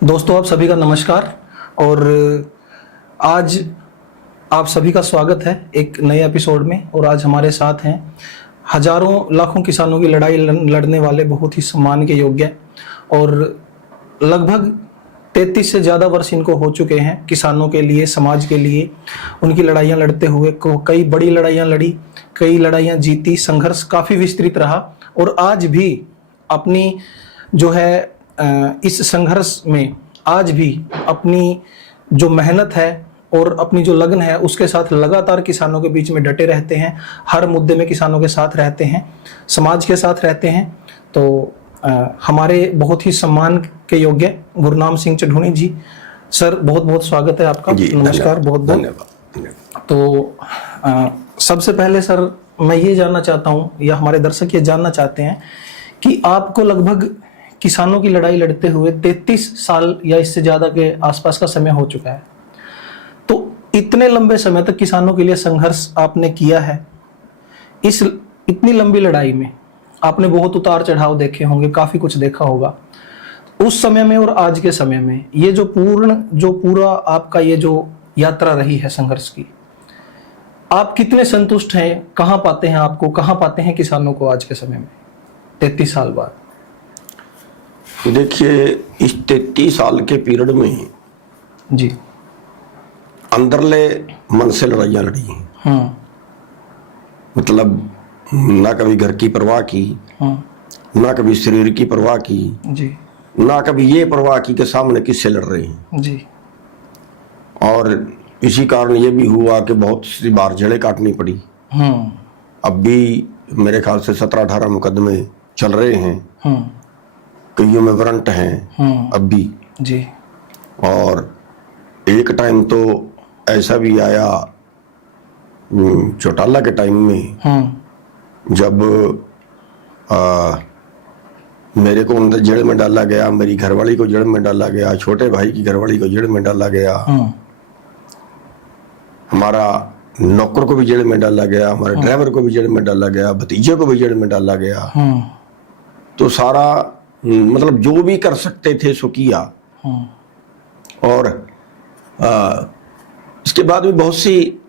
दोस्तों, आप सभी का नमस्कार। और आज आप सभी का स्वागत है एक नए एपिसोड में। और आज हमारे साथ हैं हजारों लाखों किसानों की लड़ाई लड़ने वाले बहुत ही सम्मान के योग्य और लगभग 33 से ज़्यादा वर्ष इनको हो चुके हैं किसानों के लिए, समाज के लिए उनकी लड़ाइयाँ लड़ते हुए। कई बड़ी लड़ाइयाँ लड़ी, कई लड़ाइयाँ जीती, संघर्ष काफ़ी विस्तृत रहा और आज भी अपनी जो है इस संघर्ष में आज भी अपनी जो मेहनत है और अपनी जो लगन है उसके साथ लगातार किसानों के बीच में डटे रहते हैं। हर मुद्दे में किसानों के साथ रहते हैं, समाज के साथ रहते हैं। तो हमारे बहुत ही सम्मान के योग्य गुरनाम सिंह चढ़ूनी जी, सर बहुत बहुत स्वागत है आपका। नमस्कार, बहुत बहुत धन्यवाद। तो सबसे पहले सर मैं ये जानना चाहता हूँ, या हमारे दर्शक ये जानना चाहते हैं कि आपको लगभग किसानों की लड़ाई लड़ते हुए 33 साल या इससे ज़्यादा के आसपास का समय हो चुका है। तो इतने लंबे समय तक किसानों के लिए संघर्ष आपने किया है। इस इतनी लंबी लड़ाई में आपने बहुत उतार चढ़ाव देखे होंगे, काफ़ी कुछ देखा होगा। उस समय में और आज के समय में ये जो पूरा आपका ये जो यात्रा रही है संघर्ष की, आप कितने संतुष्ट हैं? कहाँ पाते हैं आपको, कहाँ पाते हैं किसानों को आज के समय में 33 साल बाद? देखिए, इस 33 साल के पीरियड में जी अंदरले मन से लड़ाइयाँ लड़ी हैं। मतलब ना कभी घर की परवाह की, ना कभी शरीर की परवाह की जी, ना कभी ये परवाह की कि सामने किससे लड़ रहे हैं जी। और इसी कारण ये भी हुआ कि बहुत सी बार जड़ें काटनी पड़ी। अब भी मेरे ख्याल से 17-18 मुकदमे चल रहे हैं, कईयों में वारंट हैं अब भी जी। और एक टाइम तो ऐसा भी आया चौटाला के टाइम में जब मेरे को अंदर जेल में डाला गया, मेरी घरवाली को जेल में डाला गया, छोटे भाई की घरवाली को जेल में डाला गया, हमारा नौकर को भी जेल में डाला गया, हमारे ड्राइवर को भी जेल में डाला गया, भतीजे को भी जेल में डाला गया। तो सारा मतलब जो भी कर सकते थे सो किया। और इसके बाद भी बहुत सी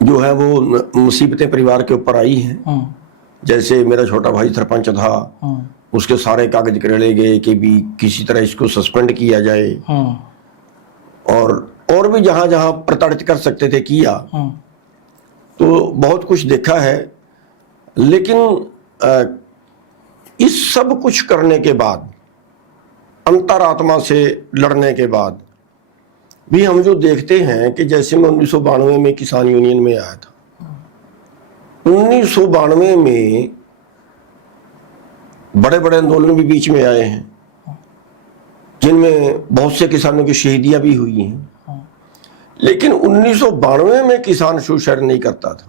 जो है वो मुसीबतें परिवार के ऊपर आई हैं। जैसे मेरा छोटा भाई सरपंच था, उसके सारे कागज करेड़े गए कि भी किसी तरह इसको सस्पेंड किया जाए। और भी जहां जहां प्रताड़ित कर सकते थे किया। तो बहुत कुछ देखा है, लेकिन इस सब कुछ करने के बाद, अंतरात्मा से लड़ने के बाद भी हम जो देखते हैं कि जैसे मैं 1992 में किसान यूनियन में आया था, 1992 में बड़े बड़े आंदोलन भी बीच में आए हैं जिनमें बहुत से किसानों की शहीदियां भी हुई हैं। लेकिन 1992 में किसान सुसाइड नहीं करता था।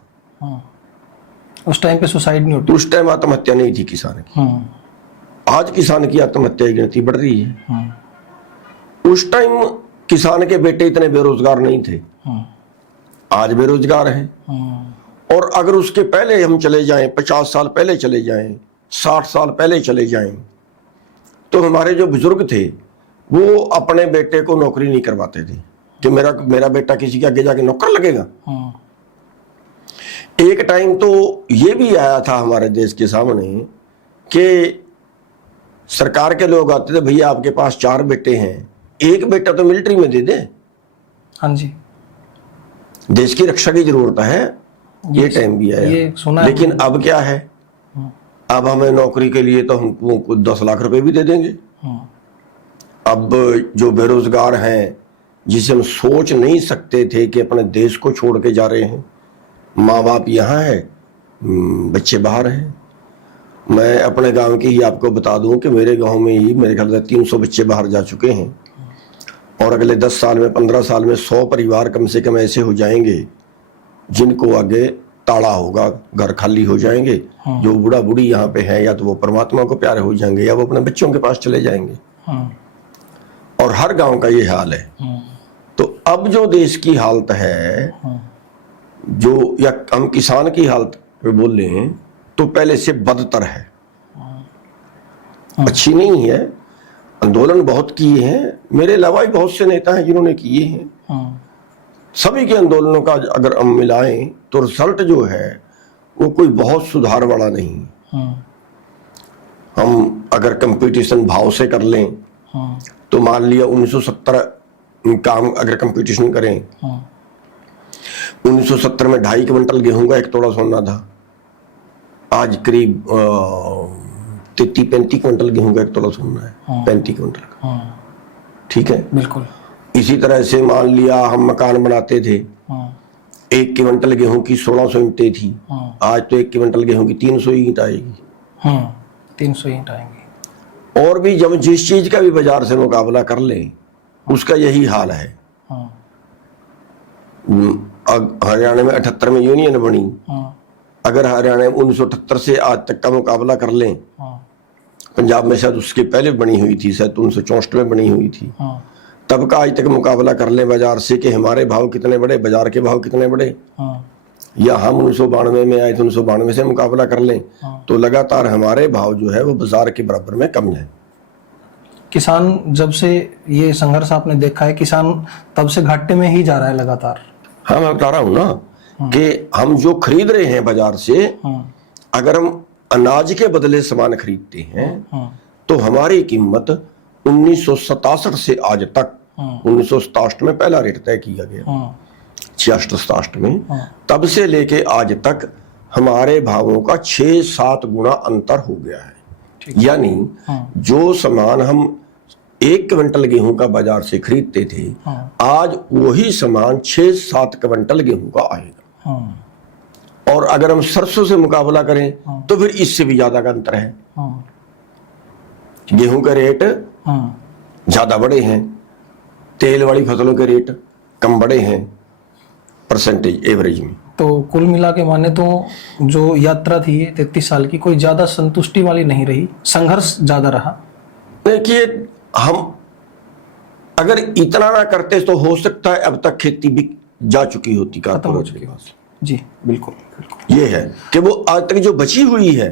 उस टाइम पे सुसाइड नहीं होती, उस टाइम आत्महत्या नहीं थी किसान की। आज किसान की आत्महत्या की गिनती बढ़ रही है। उस टाइम किसान के बेटे इतने बेरोजगार नहीं थे, आज बेरोजगार हैं। और अगर उसके पहले हम चले जाएं, 50 साल पहले चले जाएं, 60 साल पहले चले जाएं, तो हमारे जो बुजुर्ग थे वो अपने बेटे को नौकरी नहीं करवाते थे कि मेरा बेटा किसी के आगे जाके नौकर लगेगा। एक टाइम तो ये भी आया था हमारे देश के सामने कि सरकार के लोग आते थे, भैया आपके पास 4 बेटे हैं, एक बेटा तो मिलिट्री में दे दे। हाँ जी, देश की रक्षा की जरूरत है। ये टाइम भी आया। लेकिन अब क्या है, अब हमें नौकरी के लिए तो हमको 10 लाख रुपए भी दे देंगे। अब जो बेरोजगार हैं, जिसे हम सोच नहीं सकते थे कि अपने देश को छोड़ के जा रहे हैं, माँ बाप यहाँ है, बच्चे बाहर हैं। मैं अपने गांव की ही आपको बता दूं कि मेरे गांव में ही मेरे ख्याल से 300 बच्चे बाहर जा चुके हैं और अगले 10 साल में, 15 साल में 100 परिवार कम से कम ऐसे हो जाएंगे जिनको आगे ताड़ा होगा, घर खाली हो जाएंगे। जो बूढ़ा बूढ़ी यहाँ पे है, या तो वो परमात्मा को प्यारे हो जाएंगे या वो अपने बच्चों के पास चले जाएंगे। और हर गांव का ये हाल है। तो अब जो देश की हालत है, जो या हम किसान की हालत पे बोल रहे हैं, तो पहले से बदतर है, अच्छी नहीं है। आंदोलन बहुत किए हैं, मेरे अलावा भी बहुत से नेता हैं जिन्होंने किए हैं। सभी के आंदोलनों का अगर हम मिलाएं तो रिजल्ट जो है वो कोई बहुत सुधार वाला नहीं। हम अगर कंपटीशन भाव से कर लें तो मान लिया 1970 का हम अगर कंपटीशन करें, 1970 में 2.5 क्विंटल गेहूं का 1 तोड़ा सोना था, आज करीब 33-35 क्विंटल गेहूं का 1 तोड़ा सोना है, 35 क्विंटल का। ठीक है, बिल्कुल। इसी तरह से मान लिया हम मकान बनाते थे, 1 क्विंटल गेहूं की 1600 ईंटें थी, आज तो 1 क्विंटल गेहूं की 300 ईंट आएगी। 300 ईंट आएंगी। और भी जब जिस चीज का भी बाजार से मुकाबला कर लें उसका यही हाल है। हरियाणा में 78 में यूनियन बनी, अगर हरियाणा में 1978 से आज तक का मुकाबला कर लें, पंजाब में शायद उसके पहले बनी हुई थी, शायद 1964 में बनी हुई थी, तब का आज तक मुकाबला कर लें बाजार से कि हमारे भाव कितने बड़े, बाजार के भाव कितने बड़े, या हम 1992 में आए थे 1992 से मुकाबला कर लें तो लगातार हमारे भाव जो है वो बाजार के बराबर में कम है। किसान जब से ये संघर्ष आपने देखा है, किसान तब से घाटे में ही जा रहा है लगातार। हाँ, मैं बता रहा हूँ ना कि हम जो खरीद रहे हैं बाजार से, अगर हम अनाज के बदले सामान खरीदते हैं तो हमारी कीमत 1967 से आज तक, 1967 में पहला रेट तय किया गया, 66-67 में, तब से लेके आज तक हमारे भावों का 6-7 गुना अंतर हो गया है। यानी जो सामान हम 1 क्विंटल गेहूं का बाजार से खरीदते थे, आज वही सामान 6-7 क्विंटल गेहूं का आएगा। और अगर हम सरसों से मुकाबला करें तो फिर इससे भी ज्यादा का अंतर है। गेहूं का रेट ज्यादा बड़े हैं, तेल वाली फसलों के रेट कम बड़े हैं परसेंटेज एवरेज में। तो कुल मिला के माने तो जो यात्रा थी 33 साल की, कोई ज्यादा संतुष्टि वाली नहीं रही, संघर्ष ज्यादा रहा। देखिए, हम अगर इतना ना करते तो हो सकता है अब तक खेती भी जा चुकी होती, खत्म हो चुकी होती। जी बिल्कुल, बिल्कुल। ये है कि वो आज तक जो बची हुई है,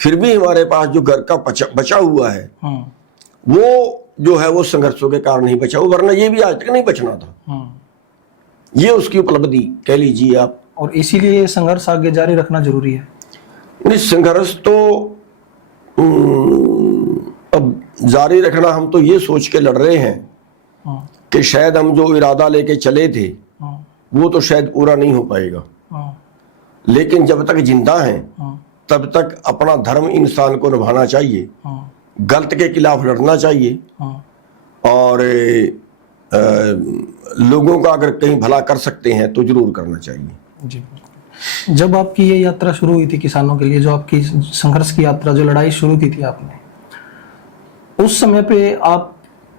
फिर भी हमारे पास जो घर का बचा हुआ है, वो जो है वो संघर्षों के कारण ही बचा, वरना ये भी आज तक नहीं बचना था। ये उसकी उपलब्धि कह लीजिए आप। और इसीलिए संघर्ष आगे जारी रखना जरूरी है। नहीं, संघर्ष तो अब जारी रखना, हम तो ये सोच के लड़ रहे हैं कि शायद हम जो इरादा लेके चले थे वो तो शायद पूरा नहीं हो पाएगा, लेकिन जब तक जिंदा हैं तब तक अपना धर्म इंसान को निभाना चाहिए, गलत के खिलाफ लड़ना चाहिए, और लोगों का अगर कहीं भला कर सकते हैं तो जरूर करना चाहिए। जी। जब आपकी ये यात्रा शुरू हुई थी किसानों के लिए, जो आपकी संघर्ष की यात्रा, जो लड़ाई शुरू की थी आपने, उस समय पे आप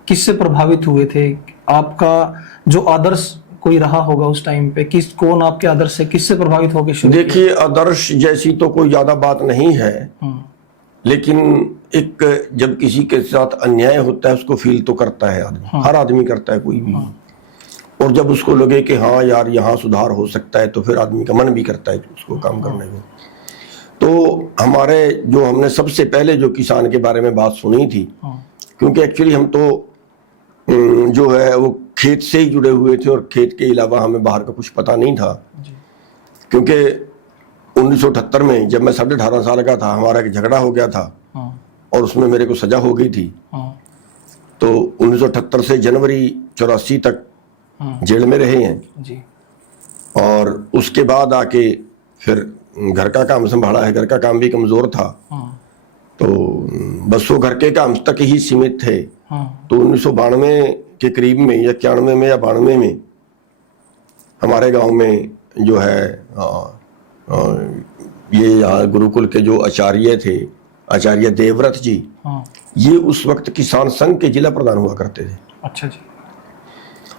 किससे प्रभावित हुए थे? आपका जो आदर्श कोई रहा होगा उस टाइम पे, कौन आपके आदर्श से किससे प्रभावित होकर शुरू? देखिए, आदर्श जैसी तो कोई ज्यादा बात नहीं है, लेकिन एक जब किसी के साथ अन्याय होता है उसको फील तो करता है आदमी, हर आदमी करता है, कोई भी। और जब उसको लगे कि हाँ यार यहाँ सुधार हो सकता है तो फिर आदमी का मन भी करता है उसको काम करने को। तो हमारे जो हमने सबसे पहले जो किसान के बारे में बात सुनी थी, क्योंकि एक्चुअली हम तो जो है वो खेत से ही जुड़े हुए थे और खेत के अलावा हमें बाहर का कुछ पता नहीं था। क्योंकि 1978 में जब मैं 18.5 साल का था, हमारा एक झगड़ा हो गया था और उसमें मेरे को सजा हो गई थी। तो 1978 से जनवरी 84 तक जेल में रहे हैं जी। और उसके बाद आके फिर घर का काम संभाला है, घर का काम भी कमजोर था, तो बस वो घर के काम तक ही सीमित थे। तो 1992 के करीब में या 91 में या 92 में हमारे गांव में जो है ये यहाँ गुरुकुल के जो आचार्य थे, आचार्य देवव्रत जी, ये उस वक्त किसान संघ के जिला प्रधान हुआ करते थे। अच्छा जी।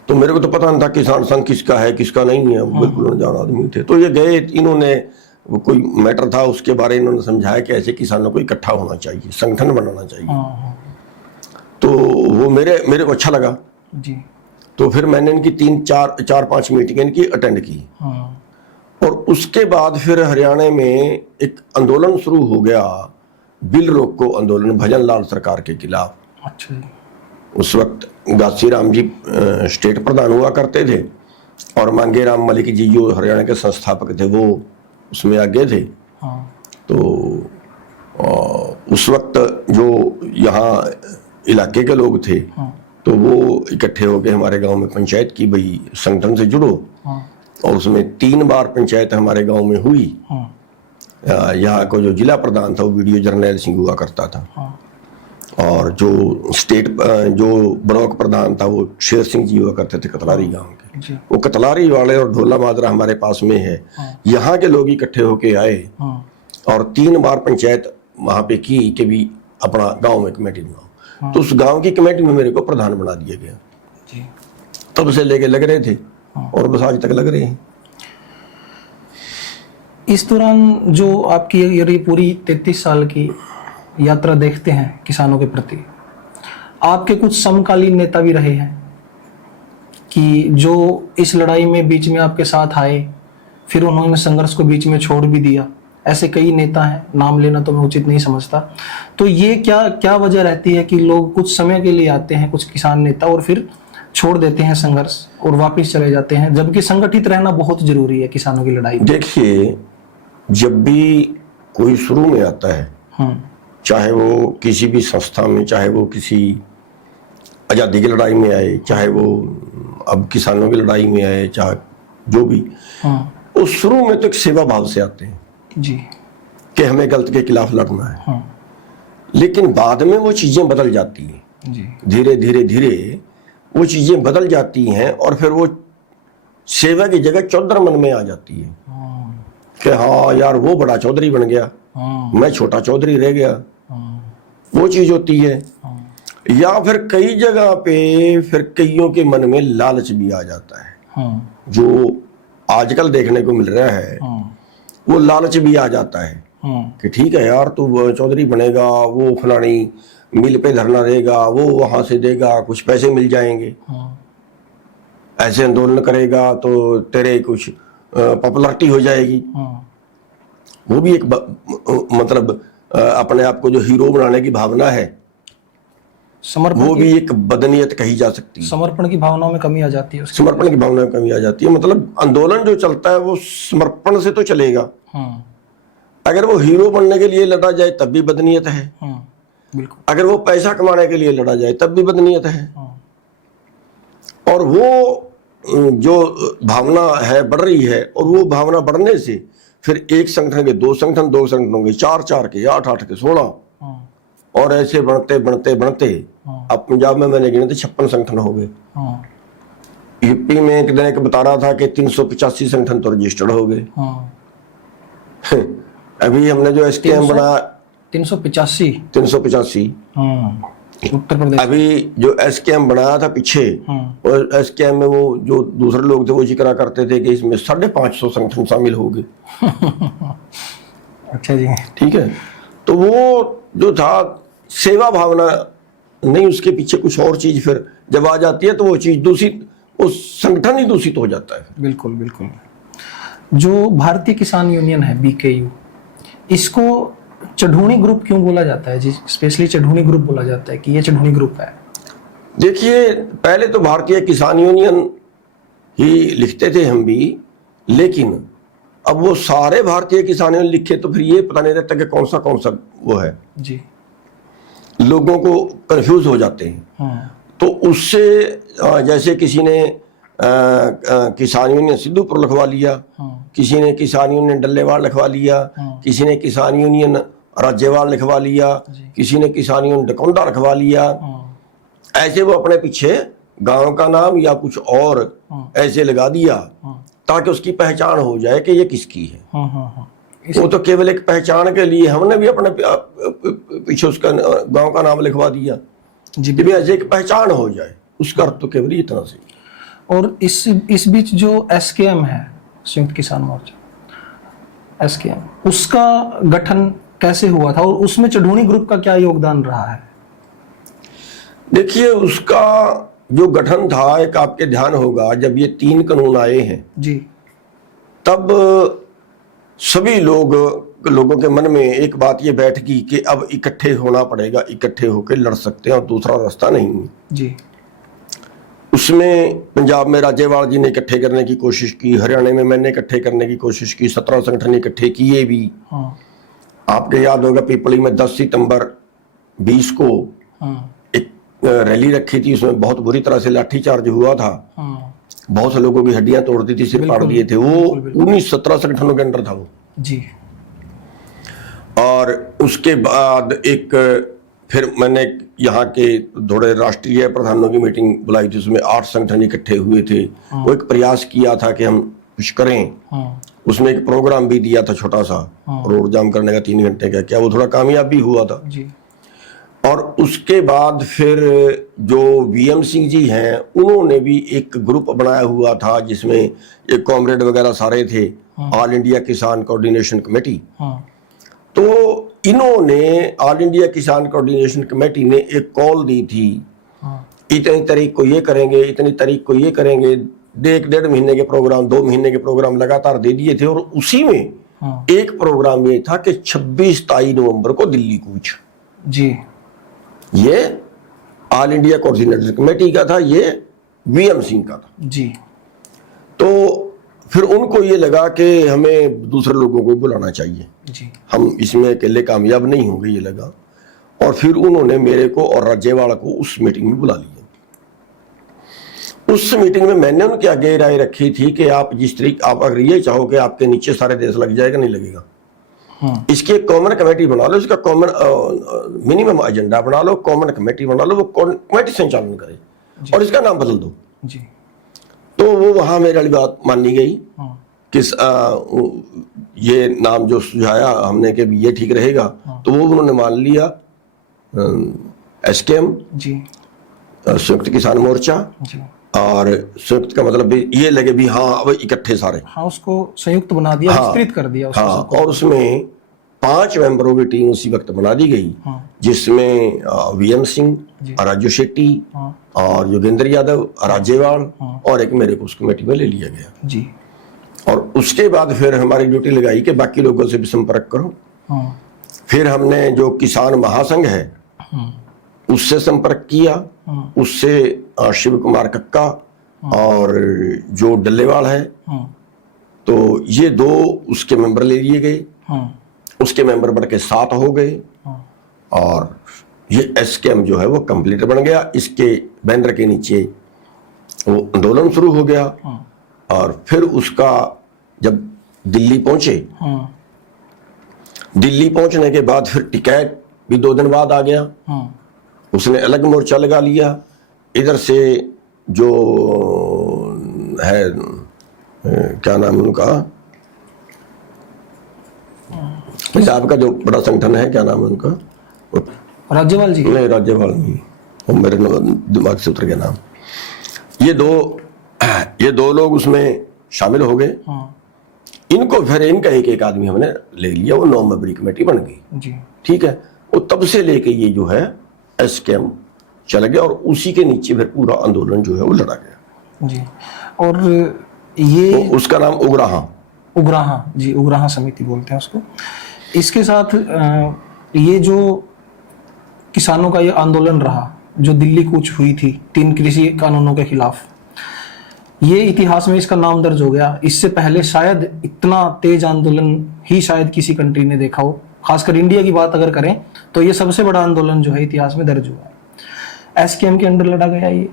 तो मेरे को तो पता नहीं था किसान संघ किसका है किसका नहीं है, बिल्कुल अनजान आदमी थे। तो ये गए, इन्होंने वो कोई मैटर था उसके बारे में इन्होंने समझाया कि ऐसे किसानों को इकट्ठा होना चाहिए, संगठन बनाना चाहिए। तो वो मेरे को अच्छा लगा जी। तो फिर मैंने इनकी 3-4-5 मीटिंग इनकी अटेंड की। और उसके बाद फिर हरियाणा में एक आंदोलन शुरू हो गया, बिल रोको आंदोलन, भजन लाल सरकार के खिलाफ। अच्छा जी। उस वक्त घासीराम जी स्टेट प्रधान हुआ करते थे और मांगेराम मलिक जी जो हरियाणा के संस्थापक थे वो उसमें आगे थे। हाँ। तो उस वक्त जो यहाँ इलाके के लोग थे तो वो इकट्ठे होकर हमारे गांव में पंचायत की, भाई संगठन से जुड़ो। और उसमें 3 बार पंचायत हमारे गांव में हुई। यहाँ को जो जिला प्रधान था वो वीडियो जर्नैल सिंह हुआ करता था। और जो स्टेट जो ब्लॉक प्रधान था वो शेर सिंह जी हुआ करते थे कतलारी गांव के। वो कतलारी वाले और ढोला माजरा हमारे पास में है। यहाँ के लोग इकट्ठे होके आए और 3 बार पंचायत वहां पे की कि भी अपना गांव में कमेटी बनाओ। तो उस गांव की कमेटी में मेरे को प्रधान बना दिया गया जी। तब से लेके लग रहे थे और बस आज तक लग रहे हैं। इस दौरान जो आपकी ये पूरी 33 साल की यात्रा देखते हैं किसानों के प्रति, आपके कुछ समकालीन नेता भी रहे हैं कि जो इस लड़ाई में बीच में आपके साथ आए, फिर उन्होंने संघर्ष को बीच में छोड़ भी दिया। ऐसे कई नेता हैं, नाम लेना तो मैं उचित नहीं समझता। तो ये क्या वजह रहती है कि लोग कुछ समय के लिए आते हैं कुछ किसान नेता और फिर छोड़ देते हैं संघर्ष और वापस चले जाते हैं, जबकि संगठित रहना बहुत जरूरी है किसानों की लड़ाई में। देखिए, जब भी कोई शुरू में आता है, चाहे वो किसी भी संस्था में, चाहे वो किसी आज़ादी की लड़ाई में आए, चाहे वो अब किसानों की लड़ाई में आए, चाहे जो भी, वो शुरू में तो एक सेवा भाव से आते हैं जी कि हमें गलत के खिलाफ लड़ना है। लेकिन बाद में वो चीजें बदल जाती हैं जी। धीरे धीरे धीरे वो चीजें बदल जाती हैं और फिर वो सेवा की जगह चौधर मन में आ जाती है कि हाँ यार वो बड़ा चौधरी बन गया, मैं छोटा चौधरी रह गया। वो चीज होती है। या फिर कई जगह पे फिर कईयों के मन में लालच भी आ जाता है, जो आजकल देखने को मिल रहा है। वो लालच भी आ जाता है कि ठीक है यार तू चौधरी बनेगा, वो फलानी मिल पे धरना देगा, वो वहां से देगा, कुछ पैसे मिल जाएंगे, ऐसे आंदोलन करेगा तो तेरे कुछ पॉपुलैरिटी हो जाएगी। वो भी एक मतलब अपने आप को जो हीरो बनाने की भावना है, वो भी एक बदनीयत कही जा सकती है। समर्पण की भावनाओं में कमी आ जाती है। समर्पण की भावना में कमी आ जाती है। मतलब आंदोलन जो चलता है वो समर्पण से तो चलेगा। अगर वो हीरो बनने के लिए लड़ा जाए तब भी बदनीयत है। बिल्कुल। अगर वो पैसा कमाने के लिए लड़ा जाए तब भी बदनीयत है। और वो जो भावना है बढ़ रही है, और वो भावना बढ़ने से फिर एक संगठन के 2 संगठन, 2 संगठनों के 4 के 8 के 16, और ऐसे बढ़ते बढ़ते बढ़ते अब पंजाब में मैंने गिने थे 56 संगठन हो गए। यूपी में एक दिन एक बता रहा था कि 385 संगठन तो रजिस्टर्ड हो गए। अभी हमने जो एसकेएम बना 385 उत्तर प्रदेश। अभी जो एसकेएम बनाया था पीछे, और एसकेएम में वो जो दूसरे लोग थे वो जिक्र करते थे कि इसमें 550 संगठन शामिल हो गए। अच्छा जी, ठीक है। तो वो जो था सेवा भावना नहीं, उसके पीछे कुछ और चीज फिर जब आ जाती है तो वो चीज दूषित, वो संगठन ही दूषित हो जाता है। बिल्कुल बिल्कुल। जो भारतीय किसान यूनियन है BKU, इसको चढ़ूनी ग्रुप क्यों बोला जाता है जी? स्पेशली चढ़ूनी ग्रुप बोला जाता है कि ये चढ़ूनी ग्रुप है। देखिए, पहले तो भारतीय किसान यूनियन ही लिखते थे हम भी, लेकिन अब वो सारे भारतीय किसान यूनियन लिखे तो फिर ये पता नहीं रहता कि कौन सा वो है जी। लोगों को कंफ्यूज हो जाते हैं। तो उससे जैसे किसी ने किसान यूनियन सिद्धूपुर लिखवा लिया, किसी ने किसान यूनियन डल्लेवाल लिखवा लिया, किसी ने किसान यूनियन राज्यवाल लिखवा लिया, किसी ने किसान यूनियन डकौंदा लिखवा लिया। ऐसे वो अपने पीछे गांव का नाम या कुछ और ऐसे लगा दिया ताकि उसकी पहचान हो जाए कि ये किसकी है। वो तो केवल एक पहचान के लिए हमने भी अपने पीछे उसका गांव का नाम लिखवा दिया जी, भी ऐसे एक पहचान हो जाए, उसका अर्थ तो केवल इतना से। और इस बीच जो SKM है, संयुक्त किसान मोर्चा SKM, उसका गठन कैसे हुआ था और उसमें चढ़ूनी ग्रुप का क्या योगदान रहा है? देखिए, उसका जो गठन था, एक आपके ध्यान होगा जब ये 3 कानून आए हैं जी, तब सभी लोग लोगों के मन में एक बात ये बैठ गई कि अब इकट्ठे होना पड़ेगा, इकट्ठे होकर लड़ सकते हैं और दूसरा रास्ता नहीं है जी। उसमें पंजाब में राज्यपाल जी ने इकट्ठे करने की कोशिश की, हरियाणा में मैंने इकट्ठे करने की कोशिश की, 17 संगठन इकट्ठे किए भी। हाँ। आपके याद होगा पिपली में 10 सितंबर 20 को एक रैली रखी थी, उसमें बहुत बुरी तरह से लाठीचार्ज हुआ था। बहुत से लोगों की हड्डियां तोड़ दी थी, सिर फाड़ दिए थे। वो 19-17 संगठनों के अंदर था वो जी। और उसके बाद एक फिर मैंने यहाँ के थोड़े राष्ट्रीय प्रधानों की मीटिंग बुलाई थी, उसमें 8 संगठन इकट्ठे हुए थे। वो एक प्रयास किया था कि हम कुछ करें। उसमें एक प्रोग्राम भी दिया था छोटा सा, रोड जाम करने का 3 घंटे का, क्या वो थोड़ा कामयाब भी हुआ था जी। और उसके बाद फिर जो वीएम सिंह जी हैं उन्होंने भी एक ग्रुप बनाया हुआ था जिसमें एक कॉमरेड वगैरह सारे थे, ऑल इंडिया किसान कोऑर्डिनेशन कमेटी। तो इन्होंने ऑल इंडिया किसान कोऑर्डिनेशन कमेटी ने एक कॉल दी थी, इतनी तारीख को ये करेंगे, इतनी तारीख को ये करेंगे। 1-1.5 महीने के प्रोग्राम, 2 महीने के प्रोग्राम लगातार दे दिए थे और उसी में एक प्रोग्राम ये था कि 26-23 नवंबर को दिल्ली कूच जी। ये ऑल इंडिया कोऑर्डिनेशन कमेटी का था, ये वीएम सिंह का था जी। तो फिर उनको ये लगा कि हमें दूसरे लोगों को बुलाना चाहिए जी। हम इसमें अकेले कामयाब नहीं होंगे ये लगा, और फिर उन्होंने मेरे को और राज्यपाल को उस मीटिंग में बुला लिया। उस मीटिंग में मैंने उनके आगे राय रखी थी कि आप जिस तरीके आप अगर ये चाहो कि आपके नीचे सारे देश लग जाएगा, नहीं लगेगा। इसकी एक कॉमन कमेटी बना लो, इसका कॉमन मिनिमम एजेंडा बना लो, कॉमन कमेटी बना लो, वो कमेटी संचालन करे और इसका नाम बदल दो जी। तो वो वहां मेरी वाली बात मानी गई किस ये नाम जो सुझाया हमने कि ये ठीक रहेगा, तो वो उन्होंने मान लिया। एसकेएम जी, संयुक्त किसान मोर्चा जी। और संयुक्त का मतलब भी ये लगे भी हाँ अब इकट्ठे सारे, हाँ उसको संयुक्त बना दिया, विस्तृत कर दिया उसको। हाँ, और उसमें 5 मेंबरों की टीम उसी वक्त बना दी गई, जिसमें वीएम सिंह, राजू शेट्टी और योगेंद्र यादव, राज्यपाल और एक मेरे को उस कमेटी में ले लिया गया जी। और उसके बाद फिर हमारी ड्यूटी लगाई कि बाकी लोगों से भी संपर्क करो। फिर हमने जो किसान महासंघ है उससे संपर्क किया, उससे शिव कुमार कक्का और जो डल्लेवाल है, तो ये 2 उसके मेंबर ले लिए गए। उसके मेंबर बढ़ के 7 हो गए और ये एसकेएम जो है वो कंप्लीट बन गया। इसके बैनर के नीचे वो आंदोलन शुरू हो गया और फिर उसका जब दिल्ली पहुंचे, दिल्ली पहुंचने के बाद फिर टिकैत भी 2 दिन बाद आ गया। उसने अलग मोर्चा लगा लिया। इधर से जो है क्या नाम उनका, पंजाब का जो बड़ा संगठन है, क्या नाम है उनका, राज्यपाल जी? नहीं, राज्यपाल नहीं, वो मेरे दिमाग से उतर गया नाम। ये दो लोग उसमें शामिल हो गए। इनको फिर इनका एक आदमी हमने ले लिया, वो 9 मेंबरी कमेटी बन गई जी। ठीक है, वो तब से लेके ये जो है एसकेएम चला गया और उसी के नीचे फिर पूरा आंदोलन जो है वो लड़ा गया जी। और ये तो उसका नाम उग्राहा जी, उग्राहा समिति बोलते हैं उसको। इसके साथ ये जो किसानों का ये आंदोलन रहा, जो दिल्ली कूच हुई थी 3 कृषि कानूनों के खिलाफ, ये इतिहास में इसका नाम दर्ज हो गया। इससे पहले शायद इतना तेज आंदोलन ही शायद किसी कंट्री ने देखा हो, खासकर इंडिया की बात अगर करें तो ये सबसे बड़ा आंदोलन जो है इतिहास में दर्ज हुआ है। एसकेएम के अंडर लड़ा गया ये,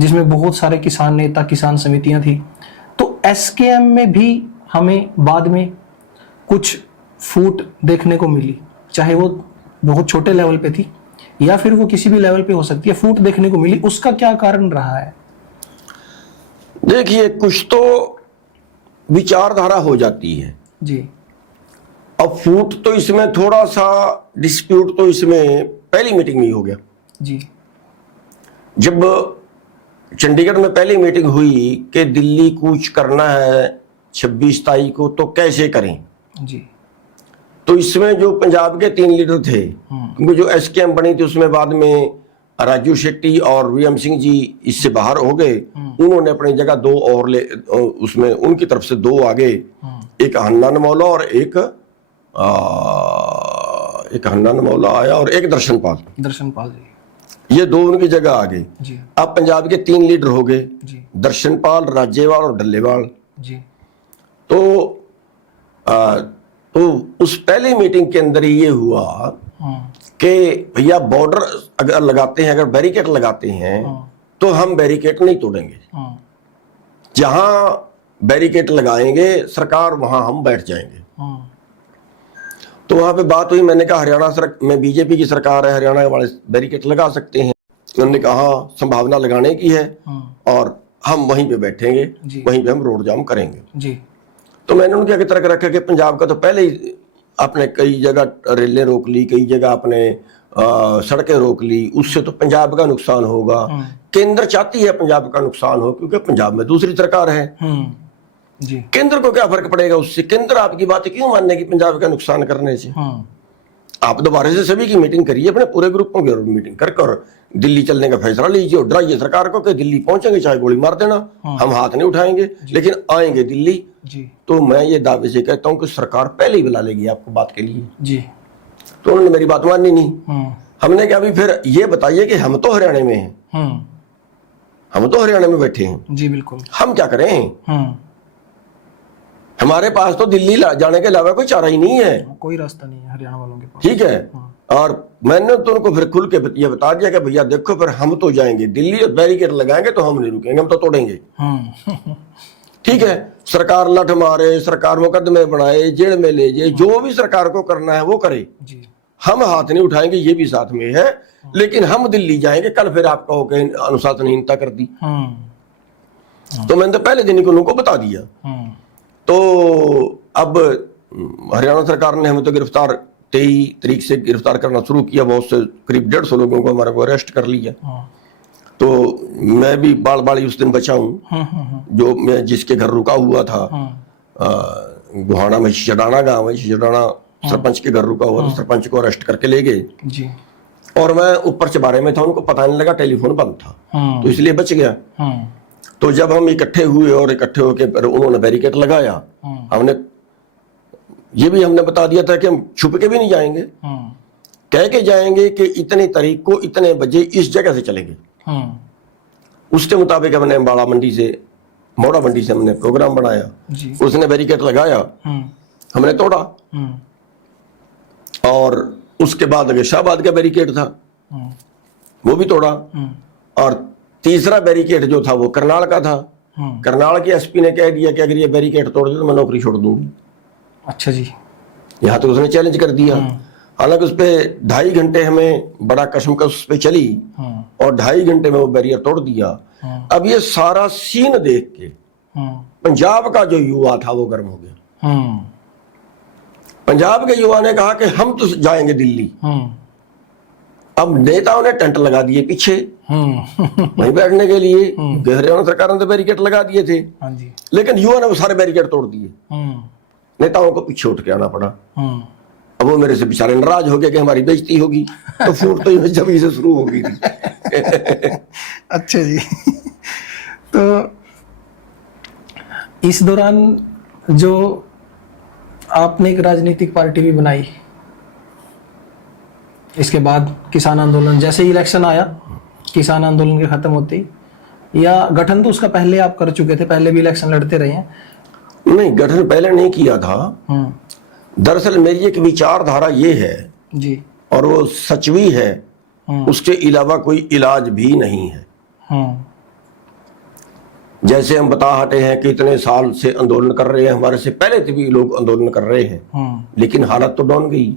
जिसमें बहुत सारे किसान नेता, किसान समितियां थी। तो एसकेएम में भी हमें बाद में कुछ फूट देखने को मिली, चाहे वो बहुत छोटे लेवल पे थी या फिर वो किसी भी लेवल पे हो सकती है, फूट देखने को मिली। उसका क्या कारण रहा है? देखिए, कुछ तो विचारधारा हो जाती है जी। अब फूट तो इसमें थोड़ा सा डिस्प्यूट तो इसमें पहली मीटिंग में ही हो गया जी। जब चंडीगढ़ में पहली मीटिंग हुई कि दिल्ली कूच करना है 26 तारीख को, तो कैसे करें जी। तो इसमें जो पंजाब के 3 लीडर थे, क्योंकि जो एसकेएम बनी थी उसमें बाद में राजू शेट्टी और वीएम सिंह जी इससे बाहर हो गए। उन्होंने अपनी जगह 2 और ले, उसमें उनकी तरफ से 2 आ गए, एक हन्ना नमौला और एक एक हन्नान मौला आया और एक दर्शनपाल जी, ये दो उनकी जगह आ गई जी, अब पंजाब के 3 लीडर हो गए, जी, दर्शनपाल, राज्यवाल और डल्लेवाल। जी, तो तो उस पहली मीटिंग के अंदर ये हुआ कि भैया बॉर्डर अगर लगाते हैं, अगर बैरिकेड लगाते हैं तो हम बैरिकेड नहीं तोड़ेंगे, जहां बैरिकेड लगाएंगे सरकार वहां हम बैठ जाएंगे। तो वहां पे बात हुई, मैंने कहा हरियाणा में बीजेपी की सरकार है, हरियाणा वाले बैरिकेड लगा सकते हैं। उन्होंने कहा संभावना लगाने की है और हम वहीं पे बैठेंगे, वहीं पे हम रोड जाम करेंगे जी। तो मैंने उनके आगे तर्क रखा कि पंजाब का तो पहले ही आपने कई जगह रेलें रोक ली, कई जगह आपने सड़कें रोक ली, उससे तो पंजाब का नुकसान होगा। केंद्र चाहती है पंजाब का नुकसान हो क्योंकि पंजाब में दूसरी सरकार है जी। केंद्र को क्या फर्क पड़ेगा उससे, केंद्र आपकी बात क्यों मानने की पंजाब का नुकसान करने से। आप दोबारा से सभी की मीटिंग करिए, अपने पूरे ग्रुपों की मीटिंग कर दिल्ली चलने का फैसला लीजिए और डराइए सरकार को कि दिल्ली पहुंचेंगे चाहे गोली मार देना, हम हाथ नहीं उठाएंगे लेकिन आएंगे दिल्ली जी। तो मैं ये दावे से कहता हूं कि सरकार पहले ही बुला लेगी आपको बात के लिए जी। तो उन्होंने मेरी बात मानी नहीं। हमने कहा भी फिर ये बताइए कि हम तो हरियाणा में हैं, हम तो हरियाणा में बैठे हैं जी, बिल्कुल, हम क्या करें, हमारे पास तो दिल्ली जाने के अलावा कोई चारा ही नहीं है, कोई रास्ता नहीं है हरियाणा वालों के पास, ठीक है। और मैंने तो उनको फिर खुल के ये बता दिया कि भैया देखो फिर हम तो जाएंगे दिल्ली और बैरिकेड लगाएंगे तो हम नहीं रुकेंगे, हम तो तोड़ेंगे ठीक है। सरकार लठ मारे, सरकार मुकदमे बनाए, जेल में ले जाए, जो भी सरकार को करना है वो करे जी। हम हाथ नहीं उठाएंगे, ये भी साथ में है, लेकिन हम दिल्ली जाएंगे। कल फिर आप कहो कि अनुशासनहीनता कर दी, तो मैंने तो पहले दिन ही उनको बता दिया। तो अब हरियाणा सरकार ने हमें तो गिरफ्तार 23 तारीख से गिरफ्तार करना शुरू किया, बहुत से करीब 150 लोगों को हमारे को अरेस्ट कर लिया। तो मैं भी बाल बाल उस दिन बचा हूँ, जो मैं जिसके घर रुका हुआ था गुहाना में, शिजडाना गांव है, शिजडाना सरपंच के घर रुका हुआ था, सरपंच को अरेस्ट करके ले गए जी। और मैं ऊपर चबारे में था, उनको पता नहीं लगा, टेलीफोन बंद था, तो इसलिए बच गया। तो जब हम इकट्ठे हुए और इकट्ठे होकर उन्होंने बैरिकेड लगाया, हमने ये भी हमने बता दिया था कि हम छुप के भी नहीं जाएंगे, कह के जाएंगे कि इतनी तारीख को इतने बजे इस जगह से चलेंगे। उसके मुताबिक हमने बाड़ा मंडी से, मोड़ा मंडी से हमने प्रोग्राम बनाया, उसने बैरिकेड लगाया, हमने तोड़ा। और उसके बाद अगर शाहबाद का बैरिकेड था वो भी तोड़ा। और तीसरा बैरिकेड जो था वो करनाल का था। करनाल के एसपी ने कह दिया कि अगर ये बैरिकेड तोड़ दे तो मैं नौकरी छोड़ दूंगी। अच्छा जी, यहाँ तो उसने चैलेंज कर दिया। हालांकि उस पर 2.5 घंटे हमें बड़ा कशमकश उस पर चली और 2.5 घंटे में वो बैरियर तोड़ दिया। अब ये सारा सीन देख के पंजाब का जो युवा था वो गर्म हो गया। पंजाब के युवा ने कहा कि हम तो जाएंगे दिल्ली। अब नेताओं ने टेंट लगा दिए पीछे वहीं बैठने के लिए, हरियाणा सरकार ने तो बैरिकेड लगा दिए थे, लेकिन युवा ने वो सारे बैरिकेड तोड़ दिए। नेताओं को पीछे उठ के आना पड़ा। अब वो मेरे से बेचारे नाराज हो गए कि हमारी बेइज्जती होगी, तो फूट तो जब से शुरू हो गई थी। अच्छा जी। तो इस दौरान जो आपने एक राजनीतिक पार्टी भी बनाई, इसके बाद किसान आंदोलन, जैसे ही इलेक्शन आया, किसान आंदोलन के खत्म होते ही, या गठन तो उसका पहले आप कर चुके थे, पहले भी इलेक्शन लड़ते रहे हैं? नहीं, गठन पहले नहीं किया था। दरअसल मेरी एक विचारधारा ये है जी, और वो सच भी है, उसके अलावा कोई इलाज भी नहीं है। जैसे हम बता हटे हैं कि इतने साल से आंदोलन कर रहे हैं, हमारे से पहले से भी लोग आंदोलन कर रहे हैं, लेकिन हालत तो डाउन गई,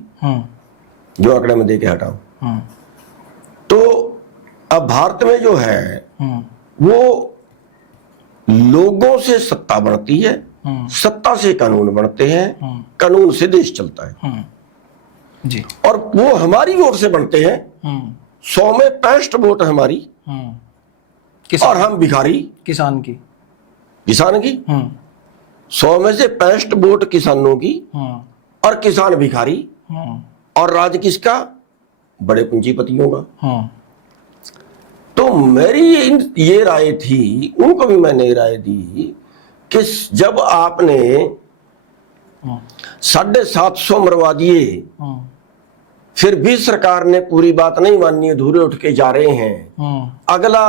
जो आंकड़े में दे के हटाऊं। तो अब भारत में जो है वो लोगों से सत्ता बढ़ती है, सत्ता से कानून बनते हैं, कानून से देश चलता है जी। और वो हमारी वोट से बनते हैं। 100 में 65 वोट हमारी, और हम भिखारी किसान की 100 में से 65 वोट किसानों की, और किसान भिखारी, और राज किसका? बड़े पूंजीपतियों का। तो मेरी ये राय थी, उनको भी मैंने राय दी कि जब आपने 750 मरवा दिए, फिर भी सरकार ने पूरी बात नहीं मानी, अधूरे उठ के जा रहे हैं। अगला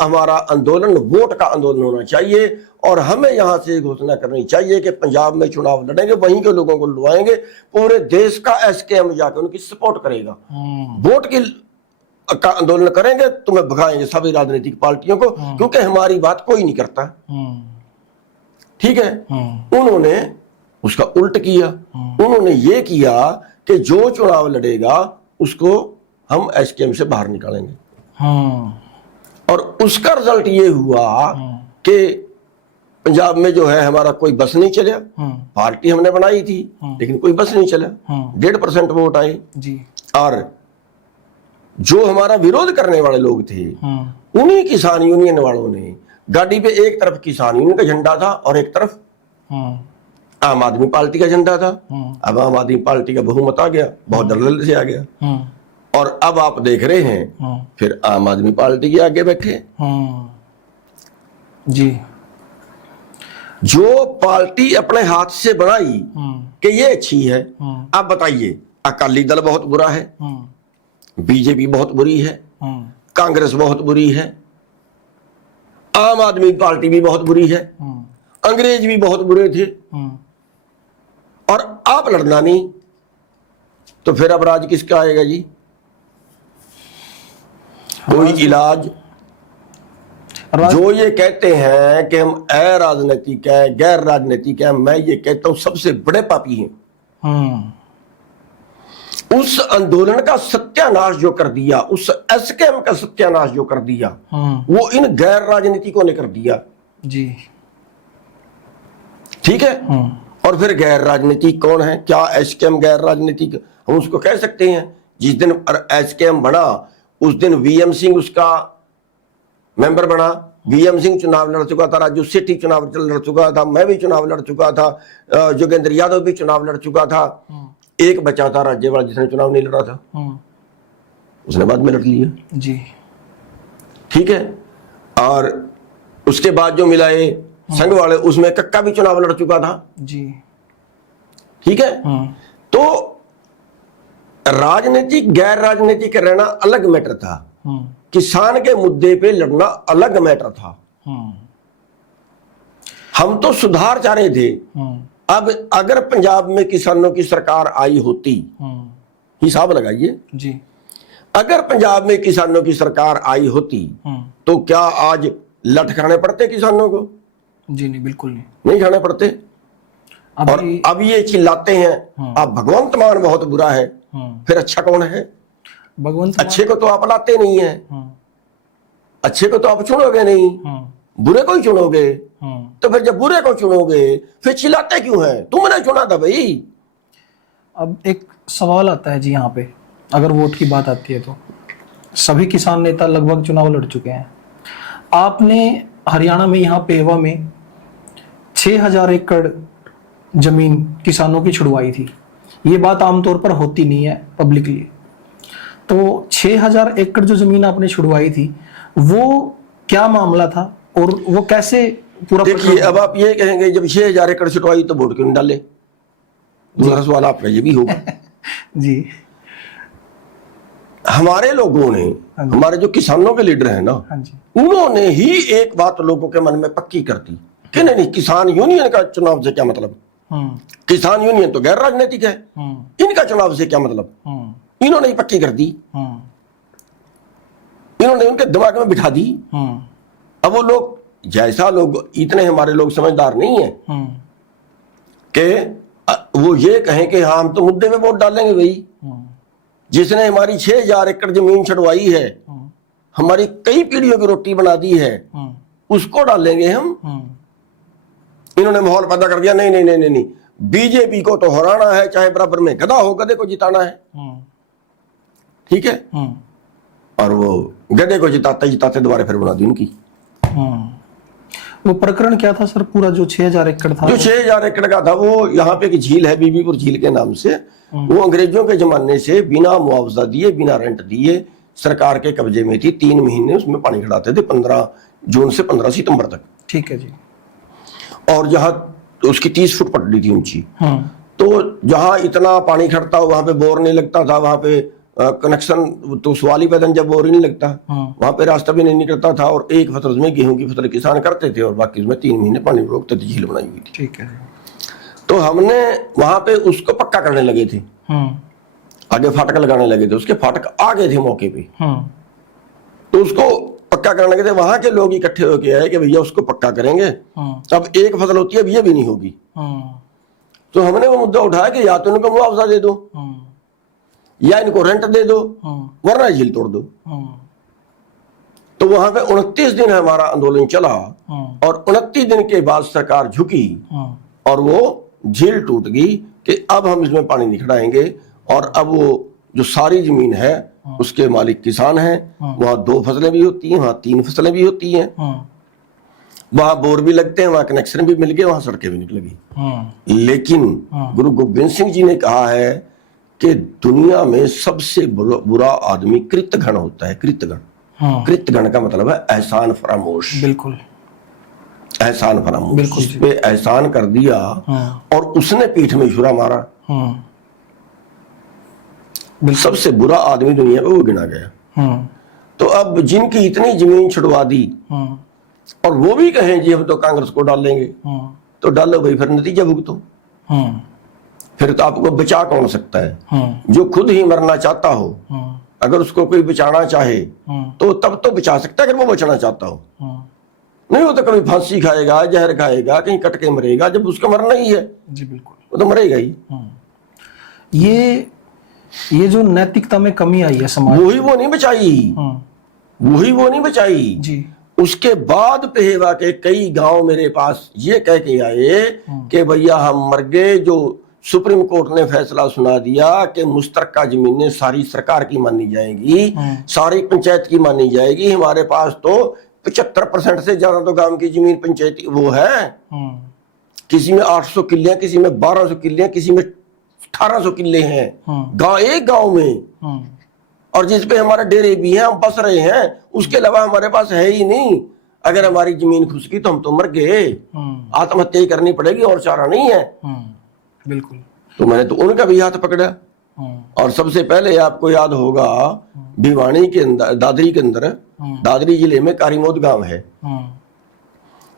हमारा आंदोलन वोट का आंदोलन होना चाहिए और हमें यहां से घोषणा करनी चाहिए कि पंजाब में चुनाव लड़ेंगे, वहीं के लोगों को लुभाएंगे, पूरे देश का एसकेएम जाकर उनकी सपोर्ट करेगा, वोट की का आंदोलन करेंगे, तुम्हें भगाएंगे सभी राजनीतिक पार्टियों को, क्योंकि हमारी बात कोई नहीं करता। ठीक है, उन्होंने उसका उल्ट किया। उन्होंने ये किया कि जो चुनाव लड़ेगा उसको हम एसकेएम से बाहर निकालेंगे, और उसका रिजल्ट ये हुआ कि पंजाब में जो है हमारा कोई बस नहीं चला। पार्टी हमने बनाई थी लेकिन कोई बस नहीं चला, 1.5% वोट आए जी। और जो हमारा विरोध करने वाले लोग थे उन्हीं किसान यूनियन वालों ने गाड़ी पे एक तरफ किसान यूनियन का झंडा था और एक तरफ आम आदमी पार्टी का झंडा था। अब आम आदमी पार्टी का बहुमत आ गया, बहुत दलदल से आ गया, और अब आप देख रहे हैं फिर आम आदमी पार्टी के आगे बैठे जी। जो पार्टी अपने हाथ से बनाई कि ये अच्छी है, अब बताइए अकाली दल बहुत बुरा है, बीजेपी बहुत बुरी है, कांग्रेस बहुत बुरी है, आम आदमी पार्टी भी बहुत बुरी है, अंग्रेज भी बहुत बुरे थे, और आप लड़ना नहीं, तो फिर अब राज किसका आएगा जी? कोई इलाज? जो ये कहते हैं कि हम अराजनीतिक है, गैर राजनीतिक है, मैं ये कहता हूं सबसे बड़े पापी हैं। उस आंदोलन का सत्यानाश जो कर दिया, उस एसकेएम का सत्यानाश जो कर दिया, वो इन गैर राजनीतिकों ने कर दिया जी। ठीक है, और फिर गैर राजनीतिक कौन है? क्या एसकेएम गैर राजनीतिक हम उसको कह सकते हैं? जिस दिन एसकेएम बना उस दिन वीएम सिंह उसका मेंबर बना। वीएम सिंह चुनाव लड़ चुका था, राजू सेठी चुनाव लड़ चुका था, मैं भी चुनाव लड़ चुका था, जोगेंद्र यादव भी चुनाव लड़ चुका था, एक बचा था राज्यपाल जिसने चुनाव नहीं लड़ा था, उसने बाद में लड़ लिया जी। ठीक है, और उसके बाद जो मिला ये संघ वाले, उसमें कक्का भी चुनाव लड़ चुका था जी। ठीक है, तो राजनीतिक गैर राजनीतिक रहना अलग मैटर था, किसान के मुद्दे पे लड़ना अलग मैटर था। हम तो सुधार चाह रहे थे। अब अगर पंजाब में किसानों की सरकार आई होती, हिसाब लगाइए जी, अगर पंजाब में किसानों की सरकार आई होती तो क्या आज लठ खाने पड़ते किसानों को? जी नहीं, बिल्कुल नहीं खाने पड़ते। और अब ये चिल्लाते हैं आप भगवंत मान बहुत बुरा है, फिर अच्छा कौन है? भगवंत अच्छे को तो आप लाते नहीं है, अच्छे को तो आप चुनोगे नहीं, बुरे को ही चुनोगे। तो फिर जब बुरे को चुनोगे फिर चिल्लाते क्यों है? तुमने चुना था भाई। अब एक सवाल आता है जी यहाँ पे, अगर वोट की बात आती है तो सभी किसान नेता लगभग चुनाव लड़ चुके हैं। आपने हरियाणा में यहाँ पेहवा में 6000 एकड़ जमीन किसानों की छुड़वाई थी। ये बात आमतौर पर होती नहीं है पब्लिकली। तो 6000 एकड़ जो जमीन आपने छुड़वाई थी वो क्या मामला था और वो कैसे पूरा? देखिए, अब आप ये कहेंगे जब 6000 एकड़ छुड़वाई तो वोट क्यों नहीं डाले? दूसरा सवाल आपका ये भी होगा जी। हमारे लोगों ने, हमारे जो किसानों के लीडर हैं ना, उन्होंने ही एक बात लोगों के मन में पक्की कर दी कि नहीं, किसान यूनियन का चुनाव से क्या मतलब? किसान यूनियन तो गैर राजनीतिक है, इनका चुनाव से क्या मतलब? इन्होंने ही पक्की कर दी, इन्होंने उनके दिमाग में बिठा दी। अब वो लोग, जैसा लोग, इतने हमारे लोग समझदार नहीं है कि वो ये कहें कि हाँ हम तो मुद्दे पे वोट डालेंगे भाई। जिसने हमारी 6000 एकड़ जमीन छुड़वाई है, हमारी कई पीढ़ियों की रोटी बना दी है, उसको डालेंगे हम। इन्होंने माहौल पैदा कर दिया, नहीं नहीं नहीं नहीं, बीजेपी को तो हराना है, चाहे बराबर में गधा हो, गधे को जिताना है। ठीक है, और वो गधे को जिताते जिताते दोबारा फिर बना दी उनकी। वो प्रकरण क्या था सर पूरा जो 6000 एकड़ था? जो 6000 एकड़ का था वो यहाँ पे एक झील है, बीबीपुर झील के नाम से, वो अंग्रेजों के जमाने से बिना मुआवजा दिए, बिना रेंट दिए सरकार के कब्जे में थी। 3 महीने उसमें पानी खड़ाते थे, 15 जून से 15 सितंबर तक। ठीक है जी। और जहाँ उसकी 30 फुट पटड़ी थी ऊंची, तो जहां इतना पानी खड़ता हो वहां पे बोर नहीं लगता था, वहां पे कनेक्शन तो सवाली पैदल जब बोर ही नहीं लगता, वहां पे रास्ता भी नहीं निकलता था, और एक फसल उसमें गेहूं की फसल किसान करते थे और बाकी उसमें 3 महीने पानी रोकते थे, झील बनाई हुई थी। ठीक है। तो हमने वहां पे उसको पक्का करने लगे थे, आगे फाटक लगाने लगे थे, उसके फाटक आ गए थे मौके पे, तो उसको पक्का करने लगे थे। वहां के लोग इकट्ठे होके आए कि भैया उसको पक्का करेंगे, अब एक फसल होती है, अब ये भी नहीं होगी। तो हमने वो मुद्दा उठाया कि या तो इनको मुआवजा दे दो या इनको रेंट दे दो, वरना झील तोड़ दो। तो वहां पे 29 दिन हमारा आंदोलन चला, और 29 दिन के बाद सरकार झुकी और वो झील टूट गई कि अब हम इसमें पानी नहीं खड़ाएंगे। और अब वो जो सारी जमीन है उसके मालिक किसान हैं, वहां 2 फसलें भी होती हैं, वहां 3 फसलें भी होती हैं, वहां बोर भी लगते हैं, वहां कनेक्शन भी मिल गए, वहां सड़कें भी निकलेगी। लेकिन गुरु गोबिंद सिंह जी ने कहा है कि दुनिया में सबसे बुरा आदमी कृतघ्न होता है। कृतघ्न, कृतघ्न का मतलब है एहसान फरामोश। बिल्कुल, एहसान फरामोश, बिल्कुल, जिस पे एहसान कर दिया और उसने पीठ में छुरा मारा, सबसे बुरा आदमी दुनिया में वो गिना गया। तो अब जिनकी इतनी जमीन छुड़वा दी और वो भी कहें जी हम तो कांग्रेस को डालेंगे, तो डालो भाई, फिर नतीजा भुगतो। फिर तो आपको बचा कौन सकता है? जो खुद ही मरना चाहता हो, अगर उसको कोई बचाना चाहे तो तब तो बचा सकता है, अगर वो बचना चाहता हो। नहीं वो तो कभी फांसी खाएगा, जहर खाएगा, कहीं कट के मरेगा, जब उसका मरना ही है। जी बिल्कुल, वो तो मरेगा ही। ये जो नैतिकता में कमी आई है समाज, वही वो नहीं बचाई, वही वो नहीं बचाई जी। उसके बाद पेहवा के कई गांव मेरे पास ये कह के आए कि भैया हम मर गए। जो सुप्रीम कोर्ट ने फैसला सुना दिया कि मुश्तरका जमीनें सारी सरकार की मानी जाएगी, सारी पंचायत की मानी जाएगी। हमारे पास तो 75% से ज्यादा तो गांव की जमीन पंचायती वो है, किसी में 800 किले, किसी में 1200 किले, किसी में 1800 किले हैं गांव, एक गांव में, और जिसपे हमारे डेरे भी हैं, हम बस रहे हैं, उसके अलावा हमारे पास है ही नहीं। अगर हमारी जमीन खुसकी तो हम तो मर गए, आत्महत्या ही करनी पड़ेगी, और चारा नहीं है। बिल्कुल। तो मैंने तो उनका भी हाथ पकड़ा, और सबसे पहले आपको याद होगा भिवानी के अंदर, दादरी के अंदर, दादरी जिले में कारीमोद गांव है।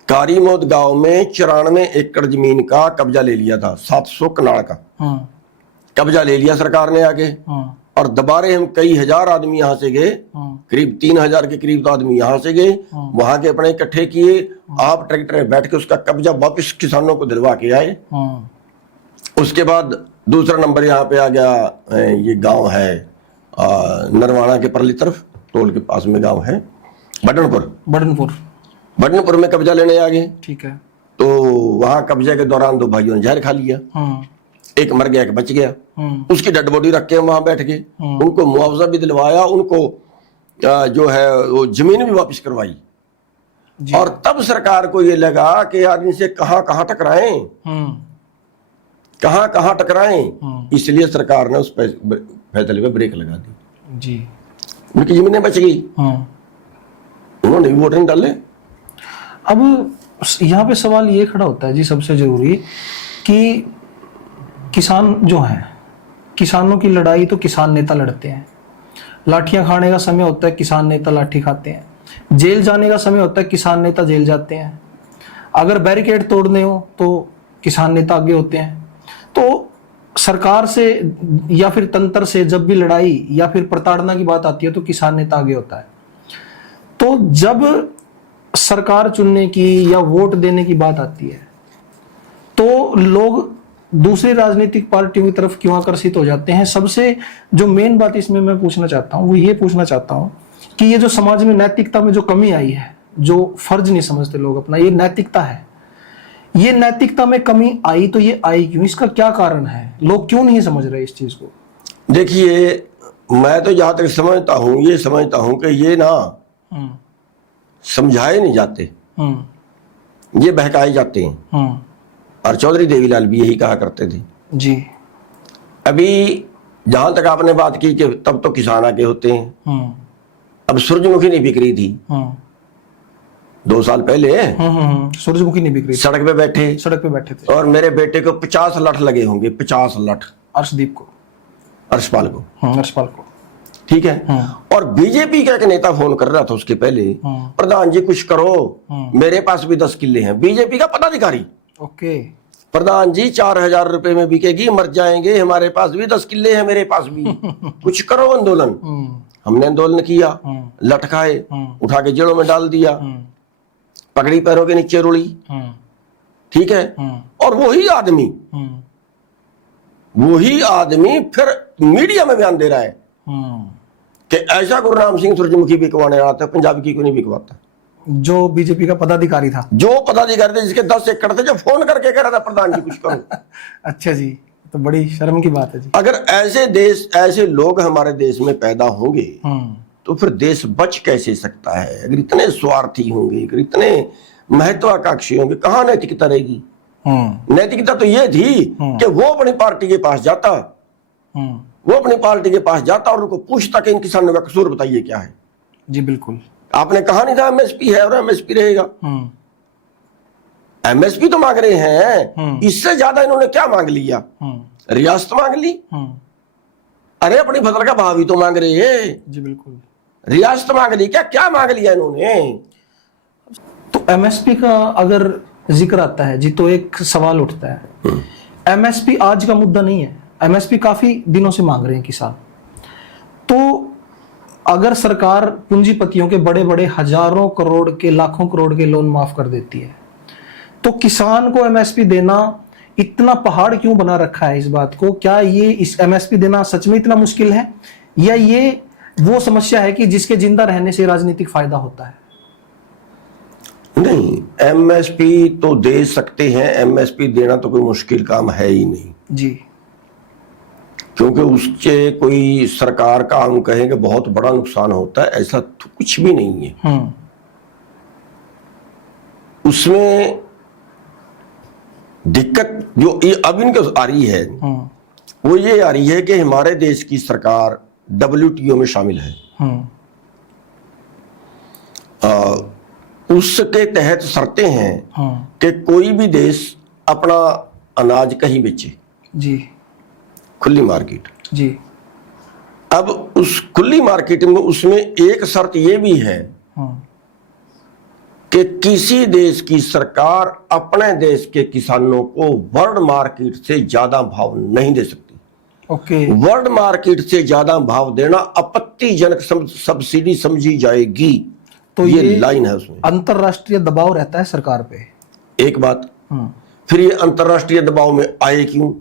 कारीमोद गांव में 94 एकड़ जमीन का कब्जा ले लिया था, 700 कनाल का कब्जा ले लिया सरकार ने आगे, और दोबारे हम कई हजार आदमी यहाँ से गए, करीब 3000 के करीब तो आदमी यहाँ से गए, वहां के अपने इकट्ठे किए, आप ट्रैक्टर में बैठ के उसका कब्जा वापस किसानों को दिलवा के आए। उसके बाद दूसरा नंबर यहाँ पे आ गया, ये गांव है नरवाना के परली तरफ, टोल के पास में गांव है बडनपुर में कब्जा लेने आ गए। ठीक है। तो वहां कब्जे के दौरान 2 भाइयों ने जहर खा लिया, एक मर गया, एक बच गया। उसकी डेड बॉडी रख के वहां बैठ गए, उनको मुआवजा भी दिलवाया, उनको जो है वो जमीन भी वापस करवाई। और तब सरकार को ये लगा कि यार इनसे कहां टकराएं, इसलिए सरकार ने उस फैसले पे ब्रेक लगा दी जी। उनकी जमीनें बच गई, उन्होंने भी वोट नहीं डाले। अब यहाँ पे सवाल ये खड़ा होता है जी, सबसे जरूरी, कि किसान जो है, किसानों की लड़ाई तो किसान नेता लड़ते हैं, लाठियां खाने का समय होता है किसान नेता लाठी खाते हैं, जेल जाने का समय होता है किसान नेता जेल जाते हैं, अगर बैरिकेड तोड़ने हो तो किसान नेता आगे होते हैं। तो सरकार से या फिर तंत्र से जब भी लड़ाई या फिर प्रताड़ना की बात आती है तो किसान नेता आगे होता है। तो जब सरकार चुनने की या वोट देने की बात आती है तो लोग दूसरी राजनीतिक पार्टियों की तरफ क्यों आकर्षित हो जाते हैं? सबसे जो मेन बात इसमें मैं पूछना चाहता हूँ वो ये पूछना चाहता हूँ कि ये जो समाज में नैतिकता में जो कमी आई है, जो फर्ज नहीं समझते लोग अपना, ये नैतिकता है, ये नैतिकता में कमी आई तो ये आई क्यों? इसका क्या कारण है? लोग क्यों नहीं समझ रहे इस चीज को? देखिए, मैं तो जहां तक समझता हूँ, ये समझता हूँ कि ये ना समझाए नहीं जाते, ये बहकाए जाते हैं। और चौधरी देवीलाल भी यही कहा करते थे जी। अभी जहां तक आपने बात की कि तब तो किसान आगे होते हैं, अब सूरजमुखी नहीं बिक रही थी, 2 साल पहले सूरजमुखी नहीं बिक रही, सड़क पे बैठे थे और मेरे बेटे को 50 लठ लगे होंगे, 50 लठ। अर्शदीप को, अर्शपाल को, ठीक है। और बीजेपी का एक नेता फोन कर रहा था उसके पहले, प्रधान जी कुछ करो, मेरे पास भी 10 किले हैं। बीजेपी का पदाधिकारी, ओके, प्रधान जी 4000 रुपए में बिकेगी, मर जाएंगे, हमारे पास भी 10 किले हैं, मेरे पास भी, कुछ करो आंदोलन। हमने आंदोलन किया, लटकाए, उठा के जेलों में डाल दिया, पगड़ी पैरों के नीचे रुली, ठीक है। और वही आदमी फिर मीडिया में बयान दे रहा है कि ऐसा गुरनाम सिंह सूरजमुखी बिकवाने आता है, पंजाब की क्यों नहीं बिकवाता। जो बीजेपी का पदाधिकारी था, जिसके 10 एकड़ थे, जो फोन करके कह रहा था प्रधान जी कुछ करो। अच्छा जी, तो बड़ी शर्म की बात है जी। अगर ऐसे लोग हमारे देश में पैदा होंगे तो फिर देश बच कैसे सकता है। अगर इतने स्वार्थी होंगे, अगर इतने महत्वाकांक्षी होंगे, कहाँ नैतिकता रहेगी। नैतिकता तो ये थी कि वो अपनी पार्टी के पास जाता, और उनको पूछता कि इन किसानों का कसूर बताइए क्या है। जी बिल्कुल, आपने कहा नहीं था एमएसपी है और एमएसपी रहेगा। एमएसपी तो मांग रहे हैं, इससे ज्यादा इन्होंने क्या मांग लिया। रियासत मांग ली, अरे अपनी फसल का भाव ही तो मांग रहे हैं। जी बिल्कुल, रियासत मांग ली, क्या मांग लिया इन्होंने। तो एमएसपी का अगर जिक्र आता है जी, तो एक सवाल उठता है, एमएसपी आज का मुद्दा नहीं है, एमएसपी काफी दिनों से मांग रहे हैं किसान। तो अगर सरकार पूंजीपतियों के बड़े बड़े हजारों करोड़ के, लाखों करोड़ के लोन माफ कर देती है, तो किसान को एमएसपी देना इतना पहाड़ क्यों बना रखा है इस बात को। क्या ये इस एमएसपी देना सच में इतना मुश्किल है, या ये वो समस्या है कि जिसके जिंदा रहने से राजनीतिक फायदा होता है। नहीं, एमएसपी तो दे सकते हैं, एमएसपी देना तो कोई मुश्किल काम है ही नहीं जी, क्योंकि उससे कोई सरकार का हम कहेंगे बहुत बड़ा नुकसान होता है, ऐसा तो कुछ भी नहीं है। उसमें दिक्कत जो ये अब इनको आ रही है वो ये आ रही है कि हमारे देश की सरकार WTO में शामिल है, उसके तहत शर्तें हैं कि कोई भी देश अपना अनाज कहीं बेचे जी, खुली मार्केट जी। अब उस खुली मार्केट में उसमें एक शर्त यह भी है कि किसी देश की सरकार अपने देश के किसानों को वर्ल्ड मार्केट से ज्यादा भाव नहीं दे सकती। ओके, वर्ल्ड मार्केट से ज्यादा भाव देना आपत्तिजनक सब्सिडी समझी जाएगी। तो ये लाइन है, उसमें अंतरराष्ट्रीय दबाव रहता है सरकार पे, एक बात। फिर ये अंतरराष्ट्रीय दबाव में आए क्यों,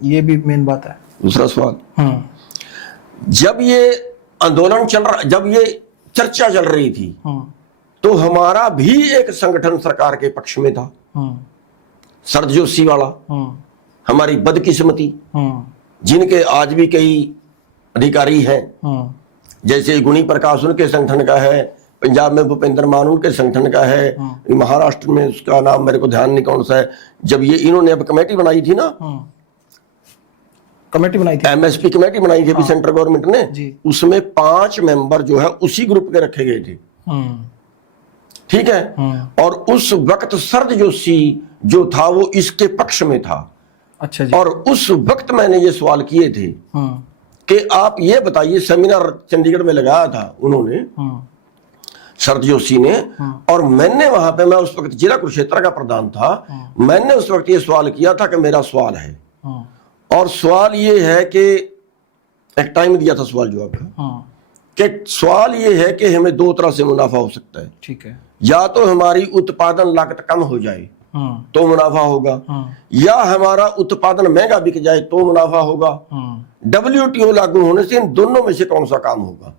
ये भी मेन बात है। दूसरा सवाल, जब ये आंदोलन चल रहा, जब ये चर्चा चल रही थी, तो हमारा भी एक संगठन सरकार के पक्ष में था, शरद जोशी वाला। हमारी बदकिस्मती, जिनके आज भी कई अधिकारी हैं, जैसे गुणी प्रकाश उनके संगठन का है, पंजाब में भूपेंद्र मान उनके संगठन का है, महाराष्ट्र में उसका नाम मेरे को ध्यान नहीं कौन सा है। जब ये इन्होंने अब कमेटी बनाई थी ना, कमेटी बनाई थी, एमएसपी कमेटी बनाई थी अभी सेंट्रल गवर्नमेंट ने, उसमें 5 मेंबर जो है उसी ग्रुप के रखे गए थे, ठीक है। और उस वक्त शरद जोशी जो था वो इसके पक्ष में था। अच्छा जी। और उस वक्त मैंने ये सवाल किए थे कि आप ये बताइए, सेमिनार चंडीगढ़ में लगाया था उन्होंने, शरद जोशी ने, और मैंने वहां पे, मैं उस वक्त जिला कुरुक्षेत्र का प्रधान था, मैंने उस वक्त ये सवाल किया था कि मेरा सवाल है, और सवाल ये है कि एक टाइम दिया था सवाल जवाब का, कि सवाल ये है कि हमें 2 तरह से मुनाफा हो सकता है, ठीक है। या तो हमारी उत्पादन लागत कम हो जाए तो मुनाफा होगा, या हमारा उत्पादन महंगा बिक जाए तो मुनाफा होगा। WTO लागू होने से इन दोनों में से कौन सा काम होगा।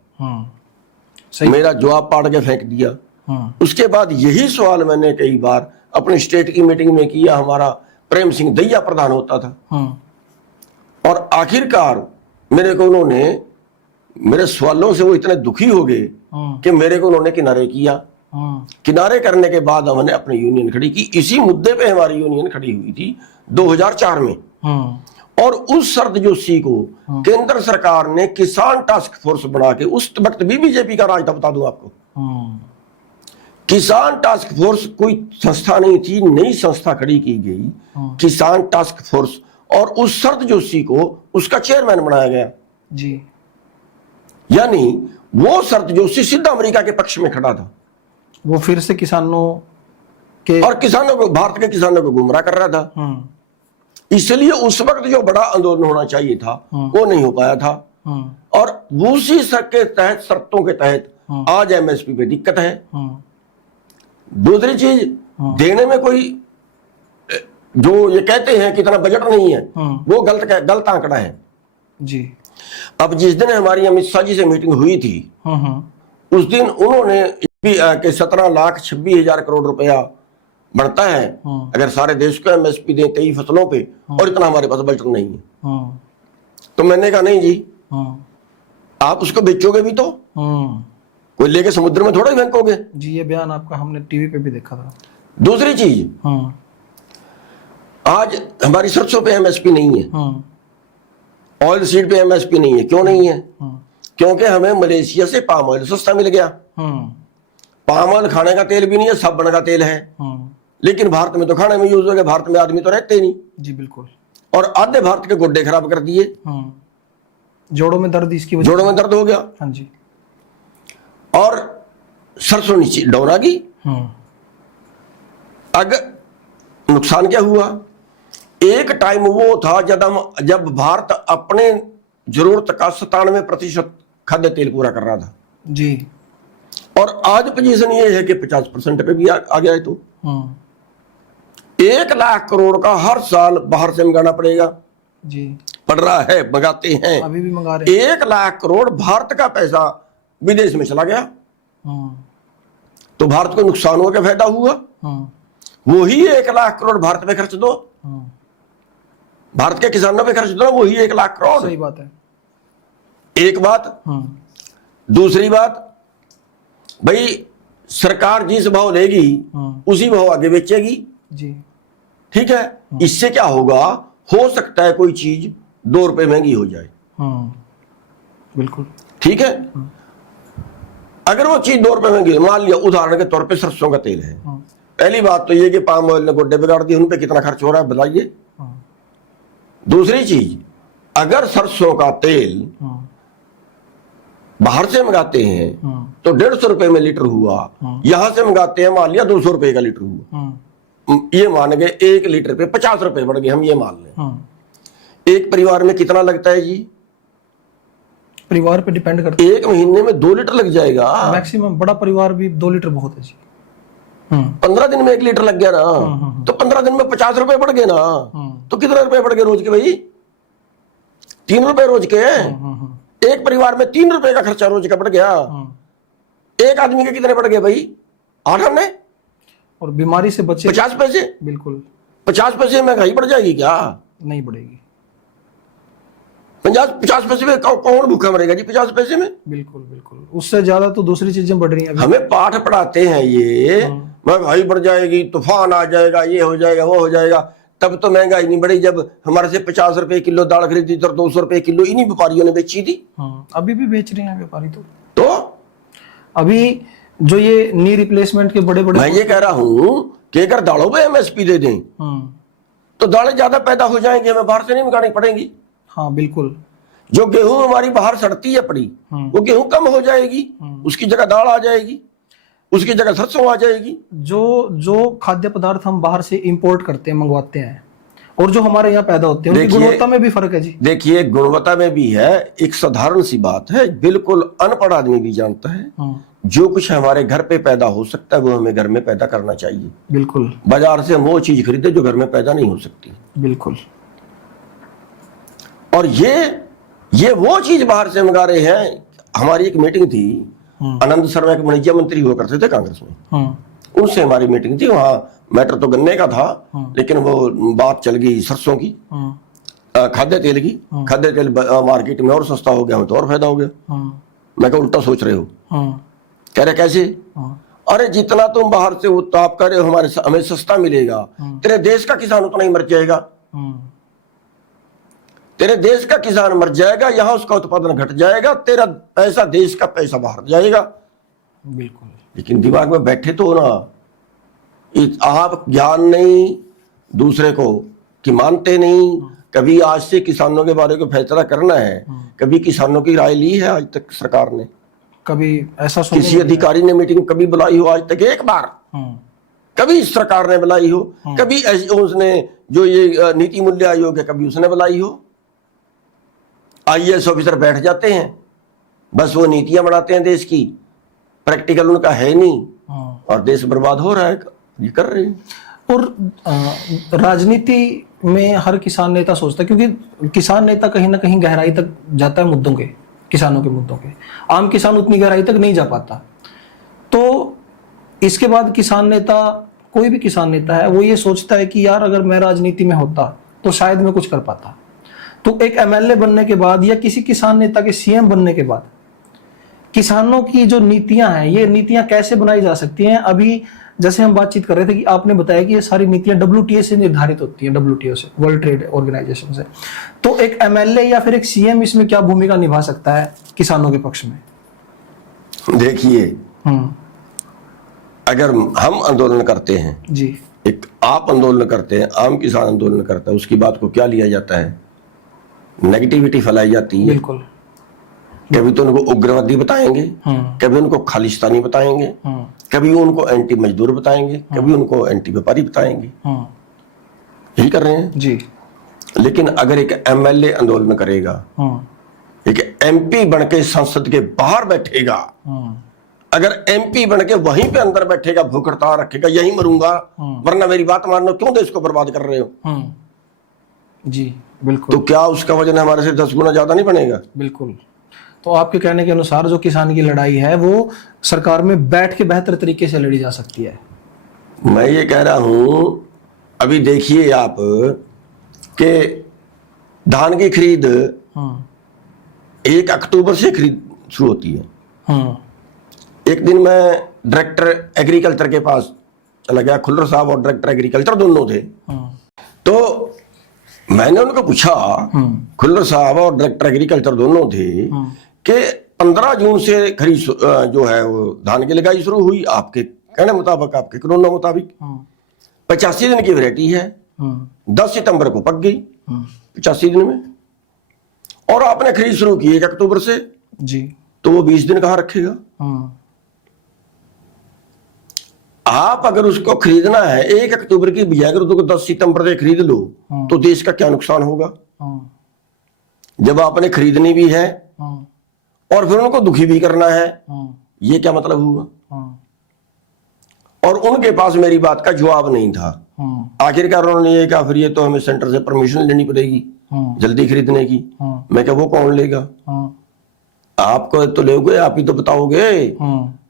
मेरा जवाब पाड़ के फेंक दिया। उसके बाद यही सवाल मैंने कई बार अपनी स्टेट की मीटिंग में किया, हमारा प्रेम सिंह दैया प्रधान होता था, और आखिरकार मेरे को उन्होंने, मेरे सवालों से वो इतने दुखी हो गए कि मेरे को उन्होंने किनारे किया। किनारे करने के बाद हमने अपनी यूनियन खड़ी की। इसी मुद्दे पे हमारी यूनियन खड़ी हुई थी 2004 में, और उस शरद जोशी को केंद्र सरकार ने किसान टास्क फोर्स बना के, उस वक्त भी बीजेपी का राज था, बता दूं आपको, किसान टास्क फोर्स कोई संस्था नहीं थी, नई संस्था खड़ी की गई, किसान टास्क फोर्स, और उस शरद जोशी को उसका चेयरमैन बनाया गया जी। यानी वो शरद जोशी सीधा अमेरिका के पक्ष में खड़ा था, वो फिर से किसानों के और किसानों को, भारत के किसानों को गुमराह कर रहा था। इसलिए उस वक्त जो बड़ा आंदोलन होना चाहिए था वो नहीं हो पाया था, और उसी के तहत, शर्तों के तहत आज एमएसपी पे दिक्कत है। दूसरी चीज, देने में कोई, जो ये कहते हैं कि इतना बजट नहीं है, वो गलत आंकड़ा है जी। अब जिस दिन हमारी अमित शाह जी से मीटिंग हुई थी, उस दिन उन्होंने 17,26,000 करोड़ रुपया बनता है अगर सारे देश को एमएसपी दें 23 फसलों पे, और इतना हमारे पास बजट नहीं है। तो मैंने कहा नहीं जी, आप उसको बेचोगे भी तो कोई लेके समुद्र में थोड़ा ही फेंकोगे जी। ये बयान आपका हमने टीवी पे भी देखा था। दूसरी चीज, आज हमारी सरसों पे एमएसपी नहीं है, ऑयल सीड पे एमएसपी नहीं है। क्यों नहीं है? क्योंकि हमें मलेशिया से पाम ऑयल सस्ता मिल गया। पाम ऑयल खाने का तेल भी नहीं है, साबुन का तेल है, लेकिन भारत में तो खाने में यूज हो गया। भारत में आदमी तो रहते नहीं जी, बिल्कुल। और आधे भारत के गुड्डे खराब कर दिए, जोड़ों में दर्द, इसकी वजह जोड़ों में दर्द हो गया। हाँ जी। और सरसों नीचे डाउन आ गई। अगर नुकसान क्या हुआ, एक टाइम वो था जब भारत अपने जरूरत का 97% खाद्य तेल पूरा कर रहा था जी, और आज पोजीशन ये है कि 50% पे भी आ गया है। तो 1 लाख करोड़ का हर साल बाहर से मंगाना पड़ेगा जी, पड़ रहा है, मंगाते हैं, अभी भी मंगा रहे हैं। 1 लाख करोड़ भारत का पैसा विदेश में चला गया, तो भारत को नुकसान हुआ, क्या फायदा हुआ? वही 1 लाख करोड़ भारत में खर्च दो, भारत के किसानों पे खर्च दो, वही 1 लाख करोड़। सही बात है। एक बात। दूसरी बात, भाई सरकार जिस भाव लेगी उसी भाव आगे बेचेगी जी, ठीक है। इससे क्या होगा, हो सकता है कोई चीज 2 रुपए महंगी हो जाए, बिल्कुल ठीक है। अगर वो चीज 2 रुपए महंगी, मान लिया उदाहरण के तौर पे सरसों का तेल है, पहली बात तो ये कि पाम ऑयल ने गोड्डे बिगाड़ दिए, उन पे कितना खर्च हो रहा है बताइए। दूसरी चीज, अगर सरसों का तेल बाहर से मंगाते हैं तो 150 रुपए में लीटर हुआ, यहां से मंगाते हैं मान लिया 200 रुपए का लीटर हुआ, ये मान गए 1 लीटर पे 50 रुपए बढ़ गए, हम ये मान लें। एक परिवार में कितना लगता है जी? परिवार पे डिपेंड करता है। 1 महीने में 2 लीटर लग जाएगा मैक्सिमम, बड़ा परिवार भी 2 लीटर बहुत है जी। 15 दिन में 1 लीटर लग गया ना, तो 15 दिन में 50 रुपए बढ़ गए ना, तो कितने रुपए बढ़ गए रोज के भाई? 3 रुपए रोज के। एक परिवार में 3 रुपए का खर्चा रोज का बढ़ गया। एक आदमी के कितने बढ़ गए भाई? 8 आने। और बीमारी से बचे 50 पैसे। बिल्कुल। 50 पैसे महंगाई बढ़ जाएगी क्या? नहीं बढ़ेगी। 50 पैसे में कौन भूखा मरेगा जी 50 पैसे में? बिल्कुल बिल्कुल, उससे ज्यादा तो दूसरी चीजें बढ़ रही हैं। हमें पाठ पढ़ाते हैं ये, महंगाई बढ़ जाएगी, तूफान आ जाएगा, ये हो जाएगा, वो हो जाएगा। तब तो महंगाई नहीं बढ़ी जब हमारे से 50 रुपए किलो दाल खरीदी थी और 200 रुपए किलो इन्हीं व्यापारियों ने बेची थी। अभी भी बेच रहे हैं व्यापारी। तो अभी जो ये नी रिप्लेसमेंट के बड़े बड़े, मैं ये कह रहा हूं कि अगर दालों पे एमएसपी दे दें तो दालें ज्यादा पैदा हो जाएंगी, हमें बाहर से नहीं मंगानी पड़ेगी। हाँ बिल्कुल। जो गेहूं हमारी बाहर सड़ती है पड़ी, वो गेहूं कम हो जाएगी, उसकी जगह दाल आ जाएगी, उसकी जगह सरसों आ जाएगी। जो खाद्य पदार्थ हम बाहर से इंपोर्ट करते हैं, मंगवाते हैं, और जो हमारे यहाँ पैदा होते हैं, उनकी गुणवत्ता में भी फर्क है जी। देखिए, गुणवत्ता में भी है। एक साधारण सी बात है, बिल्कुल अनपढ़ आदमी भी जानता है, जो कुछ हमारे घर पे पैदा हो सकता है वो हमें घर में पैदा करना चाहिए। बिल्कुल। बाजार से हम वो चीज खरीदे जो घर में पैदा नहीं हो सकती। बिल्कुल। और ये वो चीज बाहर से मंगा रहे हैं। हमारी एक मीटिंग थी, आनंद शर्मा एक वाणिज्य मंत्री हुआ करते थे कांग्रेस में, उनसे हमारी मीटिंग थी। वहां मैटर तो गन्ने का था, लेकिन वो बात चल गई सरसों की, खाद्य तेल की। खाद्य तेल मार्केट में और सस्ता हो गया, हमें तो और फायदा हो गया। मैं कहा उल्टा सोच रहे हो। कह रहे कैसे? अरे जितना तुम बाहर से उत्ताप कर रहे हो, हमें सस्ता मिलेगा, तेरे देश का किसान उतना ही मर जाएगा। तेरे देश का किसान मर जाएगा, यहां उसका उत्पादन घट जाएगा, तेरा पैसा, देश का पैसा बाहर जाएगा। बिल्कुल। लेकिन दिमाग में बैठे तो ना, आप ज्ञान नहीं दूसरे को कि मानते नहीं। कभी आज से किसानों के बारे में फैसला करना है, कभी किसानों की राय ली है आज तक सरकार ने? कभी ऐसा किसी अधिकारी ने मीटिंग कभी बुलाई हो आज तक? एक बार कभी सरकार ने बुलाई हो? कभी उसने जो ये नीति मूल्य आयोग है, कभी उसने बुलाई हो? IAS ऑफिसर बैठ जाते हैं, बस वो नीतियां बनाते हैं देश की, प्रैक्टिकल उनका है नहीं, और देश बर्बाद हो रहा है, ये कर रहे हैं। और राजनीति में हर किसान नेता सोचता है, क्योंकि किसान नेता कहीं ना कहीं गहराई तक जाता है मुद्दों के, किसानों के मुद्दों के। आम किसान उतनी गहराई तक नहीं जा पाता। तो इसके बाद किसान नेता, कोई भी किसान नेता है, वो ये सोचता है कि यार अगर मैं राजनीति में होता तो शायद मैं कुछ कर पाता। तो एक MLA बनने के बाद या किसी किसान नेता के CM बनने के बाद किसानों की जो नीतियां हैं, ये नीतियां कैसे बनाई जा सकती हैं? अभी जैसे हम बातचीत कर रहे थे कि आपने बताया कि ये सारी नीतियां WTA से निर्धारित होती हैं, WTO से, वर्ल्ड ट्रेड ऑर्गेनाइजेशन से। तो एक MLA या फिर एक CM इसमें क्या भूमिका निभा सकता है किसानों के पक्ष में? देखिए, अगर हम आंदोलन करते हैं जी, एक आप आंदोलन करते हैं, आम किसान आंदोलन करता है, उसकी बात को क्या लिया जाता है? नेगेटिविटी फैलाई जाती है। बिल्कुल। कभी तो उनको उग्रवादी बताएंगे, कभी उनको खालिस्तानी बताएंगे, कभी उनको एंटी मजदूर बताएंगे, कभी उनको एंटी व्यापारी बताएंगे। यही कर रहे हैं जी। लेकिन अगर एक MLA आंदोलन करेगा, एक MP बनके संसद के बाहर बैठेगा, अगर MP बनके वहीं पे अंदर बैठेगा, भूख हड़ताल रखेगा, यहीं मरूंगा वरना मेरी बात मानो, क्यों देश को बर्बाद कर रहे हो? जी बिल्कुल। तो क्या उसका वजन हमारे से 10 गुना ज्यादा नहीं बनेगा? बिल्कुल। तो आपके कहने के अनुसार जो किसान की लड़ाई है वो सरकार में बैठ के बेहतर तरीके से लड़ी जा सकती है। मैं ये कह रहा हूं, अभी देखिए आप कि धान की खरीद 1 अक्टूबर से खरीद शुरू होती है। एक दिन मैं डायरेक्टर एग्रीकल्चर के पास चला गया, खुल्लर साहब और डायरेक्टर एग्रीकल्चर दोनों थे। तो मैंने उनको पूछा, खुल्लर साहब और डायरेक्टर एग्रीकल्चर दोनों थे, कि 15 जून से खरीद जो है वो धान की लगाई शुरू हुई, आपके कहने मुताबिक, आपके कानून मुताबिक 85 दिन की वैरायटी है, 10 सितंबर को पक गई 85 दिन में, और आपने खरीद शुरू की 1 अक्टूबर से जी। तो वो 20 दिन कहाँ रखेगा? आप अगर उसको खरीदना है 1 अक्टूबर की बजाय अगर उसको 10 सितंबर से खरीद लो तो देश का क्या नुकसान होगा? जब आपने खरीदनी भी है और फिर उनको दुखी भी करना है, ये क्या मतलब हुआ? और उनके पास मेरी बात का जवाब नहीं था। आखिरकार उन्होंने ये कहा, फिर ये तो हमें सेंटर से परमिशन लेनी पड़ेगी जल्दी खरीदने की। मैं क्या, वो कौन लेगा? आपको तो लोगे, आप ही तो बताओगे।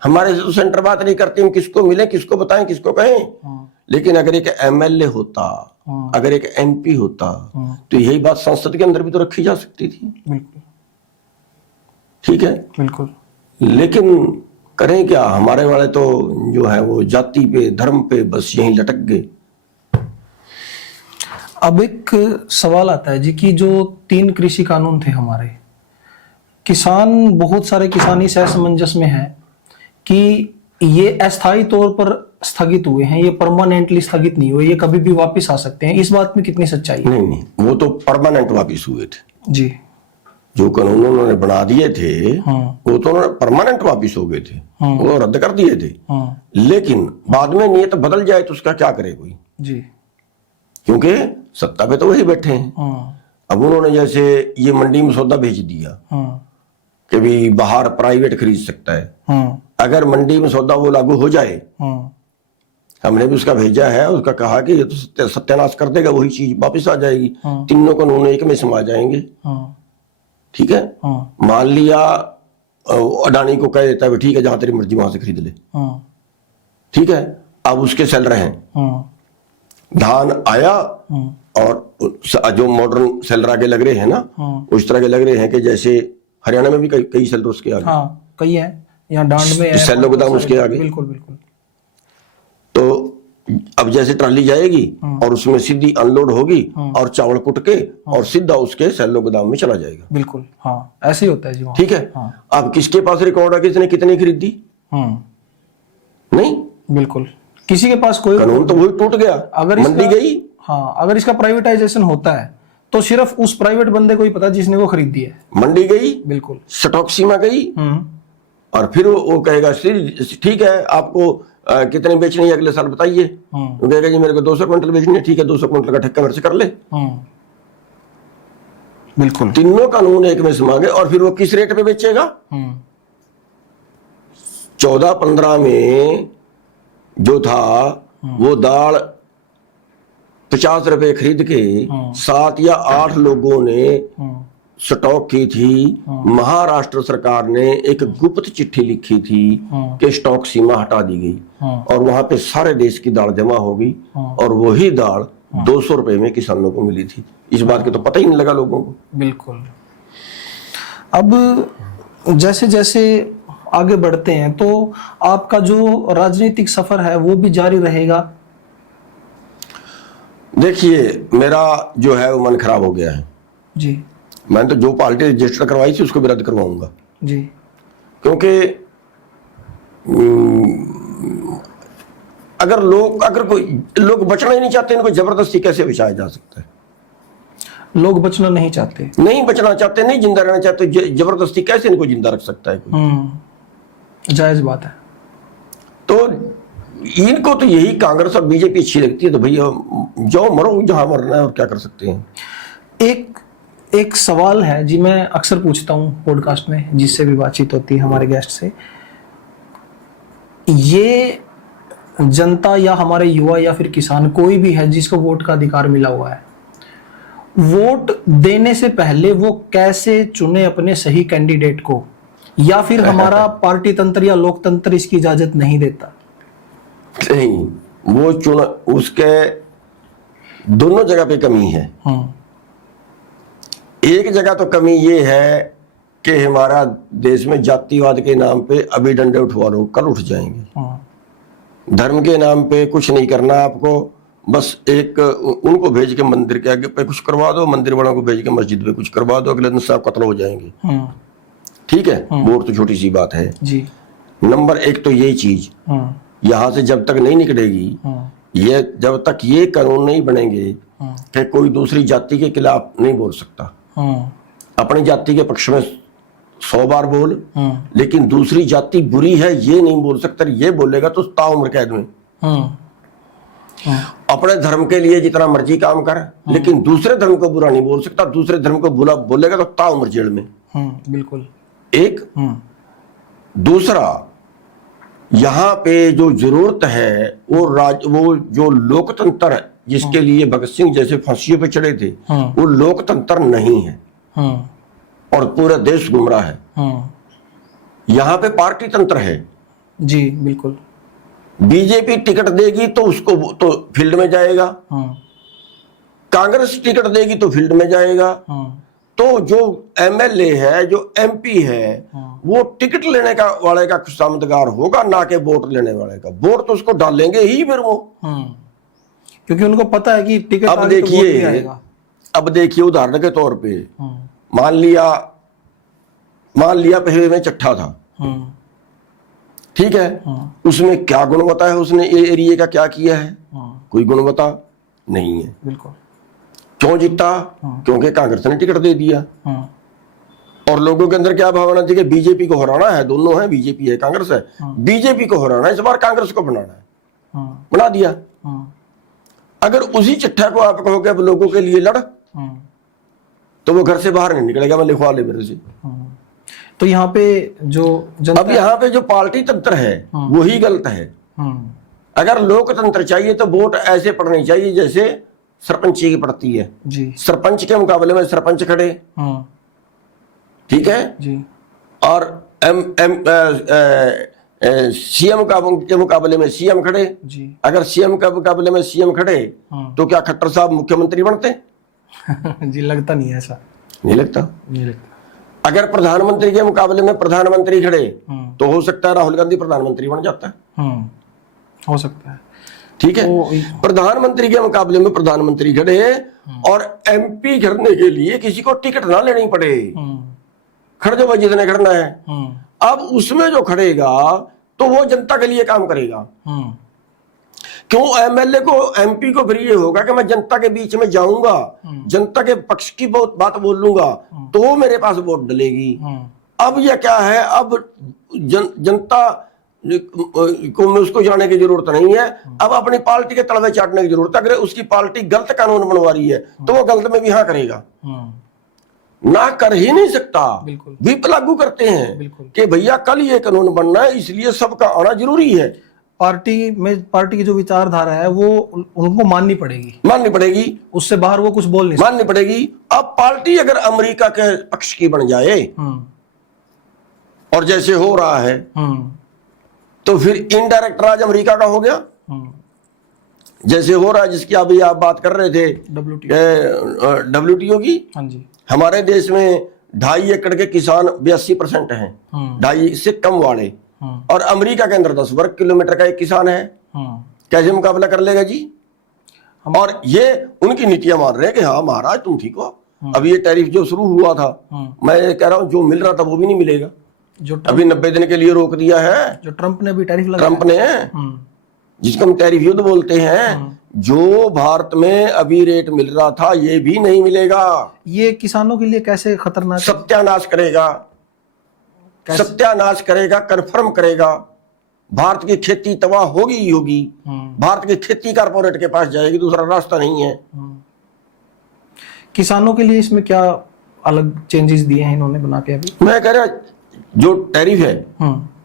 हमारे से तो सेंटर बात नहीं करते, हम किसको मिले, किसको बताएं, किसको कहें। लेकिन अगर एक MLA होता, अगर एक MP होता, तो यही बात संसद के अंदर भी तो रखी जा सकती थी। बिल्कुल ठीक है, बिल्कुल। लेकिन करें क्या, हमारे वाले तो जो है वो जाति पे, धर्म पे बस यहीं लटक गए। अब एक सवाल आता है जी कि जो 3 कृषि कानून थे हमारे, किसान, बहुत सारे किसान इस असमंजस में हैं कि ये अस्थायी तौर पर स्थगित हुए हैं, ये परमानेंटली स्थगित नहीं हुए, ये कभी भी वापस आ सकते हैं। इस बात में कितनी सच्चाई है? नहीं, वो तो परमानेंट वापस हुए थे जी। जो कानून उन्होंने बना दिए थे वो तो उन्होंने परमानेंट वापस हो गए थे, वो रद्द कर दिए थे। लेकिन बाद में नियत बदल जाए तो उसका क्या करे कोई जी, क्योंकि सत्ता पे तो वही बैठे हैं। अब उन्होंने जैसे ये मंडी में सौदा भेज दिया कि भी बाहर प्राइवेट खरीद सकता है, अगर मंडी में सौदा वो लागू हो जाए, हमने भी उसका भेजा है, उसका कहा कि ये तो सत्यानाश कर देगा, वही चीज वापस आ जाएगी, तीनों कानून एक में समा जाएंगे। ठीक है, मान लिया अडानी को कह देता है ठीक है जहां तेरी मर्जी वहां से खरीद ले, ठीक है, अब उसके सेल रहे हैं, धान आया और जो मॉडर्न सेलर आगे लग रहे हैं ना, उस तरह के लग रहे हैं कि जैसे हरियाणा में भी कई सेलर उसके आगे, कई है, यहाँ डांड में है, सेलो गोदाम उसके आगे। बिल्कुल बिल्कुल। तो अब जैसे ट्राली जाएगी और उसमें सीधी अनलोड होगी और चावल कुट के और सीधा उसके सेलो गोदाम में चला जाएगा। बिल्कुल, हाँ ऐसे ही होता है जी। ठीक है, अब किसके पास रिकॉर्ड है किसने कितनी खरीदी? नहीं, बिल्कुल किसी के पास कोई कानून तो वही टूट गया, अगर मंडी गई। हाँ, अगर इसका प्राइवेटाइजेशन होता है तो सिर्फ उस प्राइवेट बंदे को ही पता जिसने वो खरीदी है। मंडी गई, बिल्कुल, स्टॉक सीमा गई, और फिर वो कहेगा ठीक है आपको कितने बेचनी है अगले साल बताइए। वो कहेगा जी मेरे को 200 क्विंटल बेचनी है, ठीक है 200 क्विंटल का ठेका मेरे से कर ले। बिल्कुल, तीनों कानून एक में समा गए। और फिर वो किस रेट पे बेचेगा? 14-15 में जो था वो दाल 50 रुपए खरीद के 7 या 8 लोगों ने स्टॉक की थी। महाराष्ट्र सरकार ने एक गुप्त चिट्ठी लिखी थी कि स्टॉक सीमा हटा दी गई, और वहां पे सारे देश की दाल जमा हो गई, और वही दाल 200 रुपए में किसानों को मिली थी। इस बात के तो पता ही नहीं लगा लोगों को। बिल्कुल। अब जैसे जैसे आगे बढ़ते हैं तो आपका जो राजनीतिक सफर है वो भी जारी रहेगा। देखिए मेरा जो है वो मन खराब हो गया है जी। मैंने तो जो पार्टी रजिस्टर करवाई थी उसको भी रद्द करवाऊंगा जी, क्योंकि अगर कोई लोग बचना ही नहीं चाहते, इनको जबरदस्ती कैसे बचाया जा सकता है? लोग बचना नहीं चाहते, नहीं बचना चाहते, नहीं जिंदा रहना चाहते, जबरदस्ती कैसे इनको जिंदा रख सकता है कोई? जायज बात है। तो इनको तो यही कांग्रेस और बीजेपी अच्छी लगती है, तो भैया जाओ मरो जहां मरना है, और क्या कर सकते हैं। एक सवाल है जी, मैं अक्सर पूछता हूं पॉडकास्ट में जिससे भी बातचीत होती है हमारे गेस्ट से। ये जनता या हमारे युवा या फिर किसान कोई भी है जिसको वोट का अधिकार मिला हुआ है, वोट देने से पहले वो कैसे चुने अपने सही कैंडिडेट को, या फिर हमारा पार्टी तंत्र या लोकतंत्र इसकी इजाजत नहीं देता? नहीं, वो चुना, उसके दोनों जगह पे कमी है। एक जगह तो कमी ये है कि हमारा देश में जातिवाद के नाम पे अभी डंडे उठवा लो, कल उठ जाएंगे। धर्म के नाम पे कुछ नहीं करना आपको, बस एक उनको भेज के मंदिर के आगे पे कुछ करवा दो, मंदिर वालों को भेज के मस्जिद पे कुछ करवा दो, अगले दिन सब कत्ल हो जाएंगे। ठीक है, वोट तो छोटी सी बात है जी। नंबर एक तो ये चीज यहां से जब तक नहीं निकलेगी, ये जब तक ये कानून नहीं बनेंगे कि कोई दूसरी जाति के खिलाफ नहीं बोल सकता, अपनी जाति के पक्ष में 100 बार बोल, लेकिन दूसरी जाति बुरी है ये नहीं बोल सकता। ये बोलेगा तो ताउम्र कैद में। अपने धर्म के लिए जितना मर्जी काम कर, लेकिन दूसरे धर्म को बुरा नहीं बोल सकता। दूसरे धर्म को बुरा बोलेगा तो ताउम्र जेल में। बिल्कुल। एक दूसरा, यहाँ पे जो जरूरत है वो जो लोकतंत्र है जिसके लिए भगत सिंह जैसे फांसियों पे चढ़े थे, वो लोकतंत्र नहीं है, और पूरा देश गुमराह है। यहाँ पे पार्टी तंत्र है जी। बिल्कुल। बीजेपी टिकट देगी तो उसको तो फील्ड में जाएगा, कांग्रेस टिकट देगी तो फील्ड में जाएगा। तो जो एमएलए है, जो एमपी है, वो टिकट लेने का वाले का खुशामदगार होगा, ना कि वोट लेने वाले का। वोट तो उसको डालेंगे ही फिर वो, क्योंकि उनको पता है कि टिकट अब देखिए उदाहरण के तौर पे मान लिया पहले में चट्ठा था, ठीक है, उसमें क्या गुणवत्ता है, उसने एरिया का क्या किया है? कोई गुणवत्ता नहीं है। बिल्कुल। क्यों जीता? क्योंकि कांग्रेस ने टिकट दे दिया। और लोगों के अंदर क्या भावना थी कि बीजेपी को हराना है, दोनों है, बीजेपी है कांग्रेस है, बीजेपी को हराना है, इस बार कांग्रेस को बनाना है, बना दिया। अगर उसी चिट्ठा को आप कहोगे अब लोगों के लिए लड़, तो वो घर से बाहर नहीं निकलेगा, मैं लिखवा ले मेरे से। तो यहाँ पे अब यहाँ पे जो पार्टी तंत्र है वही गलत है। अगर लोकतंत्र चाहिए तो वोट ऐसे पड़नी चाहिए जैसे सरपंची की पड़ती है जी। सरपंच के मुकाबले में सरपंच खड़े, ठीक है जी। और सीएम के मुकाबले में सीएम खड़े जी। अगर सीएम के मुकाबले में सीएम खड़े तो क्या खट्टर साहब मुख्यमंत्री बनते? जी, लगता नहीं है ऐसा। नहीं लगता। अगर प्रधानमंत्री के मुकाबले में प्रधानमंत्री खड़े तो हो सकता है राहुल गांधी प्रधानमंत्री बन जाता है, हो सकता है, ठीक है। प्रधानमंत्री के मुकाबले में प्रधानमंत्री खड़े और एमपी करने के लिए किसी को टिकट ना लेनी पड़े, खड़ जो जितने खड़ना है। अब उसमें जो खड़ेगा तो वो जनता के लिए काम करेगा। क्यों एमएलए को, एमपी को फिर ये होगा कि मैं जनता के बीच में जाऊंगा, जनता के पक्ष की बहुत बात बोलूंगा तो मेरे पास वोट डलेगी। अब ये क्या है, अब जनता को में उसको जाने की जरूरत नहीं है, अब अपनी पार्टी के तलवे चाटने की जरूरत है। अगर उसकी पार्टी गलत कानून बनवा रही है तो वो गलत में भी हाँ करेगा, ना कर ही नहीं सकता। विप लागू करते हैं कि भैया कल ये कानून बनना है इसलिए सबका आना जरूरी है। पार्टी में, पार्टी की जो विचारधारा है वो उनको माननी पड़ेगी, उससे बाहर वो कुछ बोल नहीं, माननी पड़ेगी। अब पार्टी अगर अमेरिका के पक्ष की बन जाए और जैसे हो रहा है तो फिर इनडायरेक्ट राज अमेरिका का हो गया, जैसे हो रहा है जिसकी अभी आप बात कर रहे थे WTO की। हाँ जी। हमारे देश में 2.5 एकड़ के किसान 82% हैं, 2.5 से कम वाले, और अमेरिका के अंदर 10 वर्ग किलोमीटर का एक किसान है। कैसे मुकाबला कर लेगा जी? और ये उनकी नीतियां मान रहे हैं कि हाँ महाराज तुम ठीक हो। अभी ये टैरिफ जो शुरू हुआ था, मैं ये कह रहा हूँ जो मिल रहा था वो भी नहीं मिलेगा, जो अभी 90 दिन के लिए रोक दिया है, जो ट्रंप ने भी टैरिफ लगाया, ट्रंप ने, जिसको हम टैरिफ युद्ध बोलते हैं। जो भारत में अभी रेट मिल रहा था ये भी नहीं मिलेगा। ये किसानों के लिए कैसे खतरनाक, सत्यानाश करेगा, सत्यानाश करेगा, कन्फर्म करेगा। भारत की खेती तबाह होगी ही होगी। भारत की खेती कारपोरेट के पास जाएगी, दूसरा रास्ता नहीं है। किसानों के लिए इसमें क्या अलग चेंजेस दिए हैं इन्होंने बना के? अभी मैं कह रहा जो टैरिफ है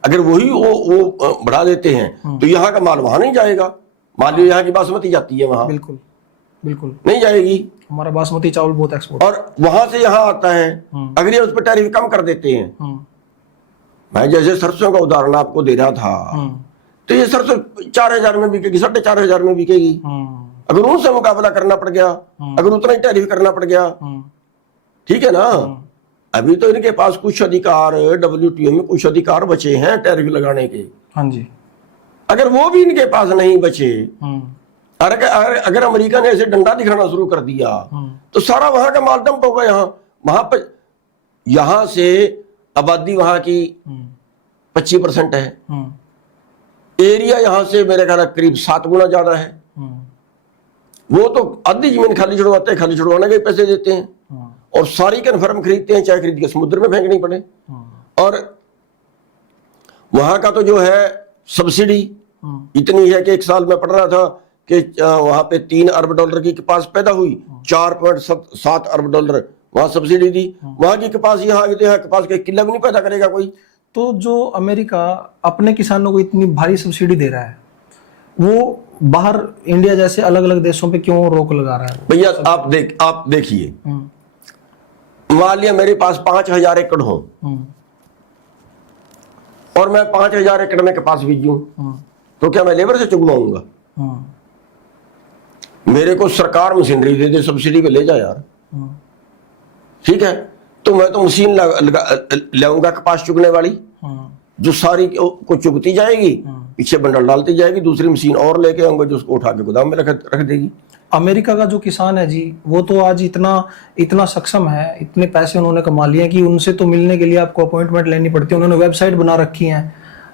अगर वही वो बढ़ा देते हैं तो यहाँ का माल वहां नहीं जाएगा। मान लो यहाँ की बासमती जाती है वहां, बिल्कुल नहीं जाएगी। हमारा बासमती चावल बहुत एक्सपोर्ट, और वहां से यहाँ आता है। अगर ये उस पर टैरिफ कम कर देते हैं, मैं जैसे सरसों का उदाहरण आपको दे रहा था, तो ये सरसों 4,000 में बिकेगी, 4,500 में बिकेगी। अगर उनसे मुकाबला करना पड़ गया, अगर उतना ही टैरिफ करना पड़ गया, ठीक है ना। अभी तो इनके पास कुछ अधिकार, WTO में कुछ अधिकार बचे हैं टैरिफ लगाने के। हाँ जी। अगर वो भी इनके पास नहीं बचे, अगर अमेरिका ने ऐसे डंडा दिखाना शुरू कर दिया तो सारा वहां का माल डंप होगा। वहां पर यहां से आबादी वहां की 25% है, एरिया यहां से मेरे ख्याल करीब 7 गुना ज्यादा है। वो तो आधी जमीन खाली छुड़वाते हैं, खाली छुड़वाने के पैसे देते हैं, और सारी कन्फर्म खरीदते हैं, चाहे खरीद के समुद्र में फेंकनी पड़े। और वहां का तो जो है सब्सिडी इतनी है कि एक साल में पढ़ रहा था कि वहां पे 3 अरब डॉलर की कपास पैदा हुई, 4.7 अरब डॉलर वहां सब्सिडी दी। वहां की कपास यहाँ कपास का 1 किला भी नहीं पैदा करेगा कोई। तो जो अमेरिका अपने किसानों को इतनी भारी सब्सिडी दे रहा है, वो बाहर इंडिया जैसे अलग अलग देशों पे क्यों रोक लगा रहा है? भैया आप देखिए, मान लिया मेरे पास 5,000 एकड़ हो और मैं 5,000 एकड़ में कपास बीजूं, तो क्या मैं लेबर से चुगवाऊंगा? मेरे को सरकार मशीनरी दे दे, सब्सिडी पे ले जा यार, ठीक है, तो मैं तो मशीन लाऊंगा कपास चुगने वाली, जो सारी को चुगती जाएगी, पीछे बंडल डालती जाएगी, दूसरी मशीन और लेके आऊंगा जो उसको उठा के गोदाम में रख देगी। अमेरिका का जो किसान है जी, वो तो आज इतना सक्षम है, इतने पैसे उन्होंने कमा लिए कि उनसे तो मिलने के लिए आपको अपॉइंटमेंट लेनी पड़ती है। उन्होंने वेबसाइट बना रखी है,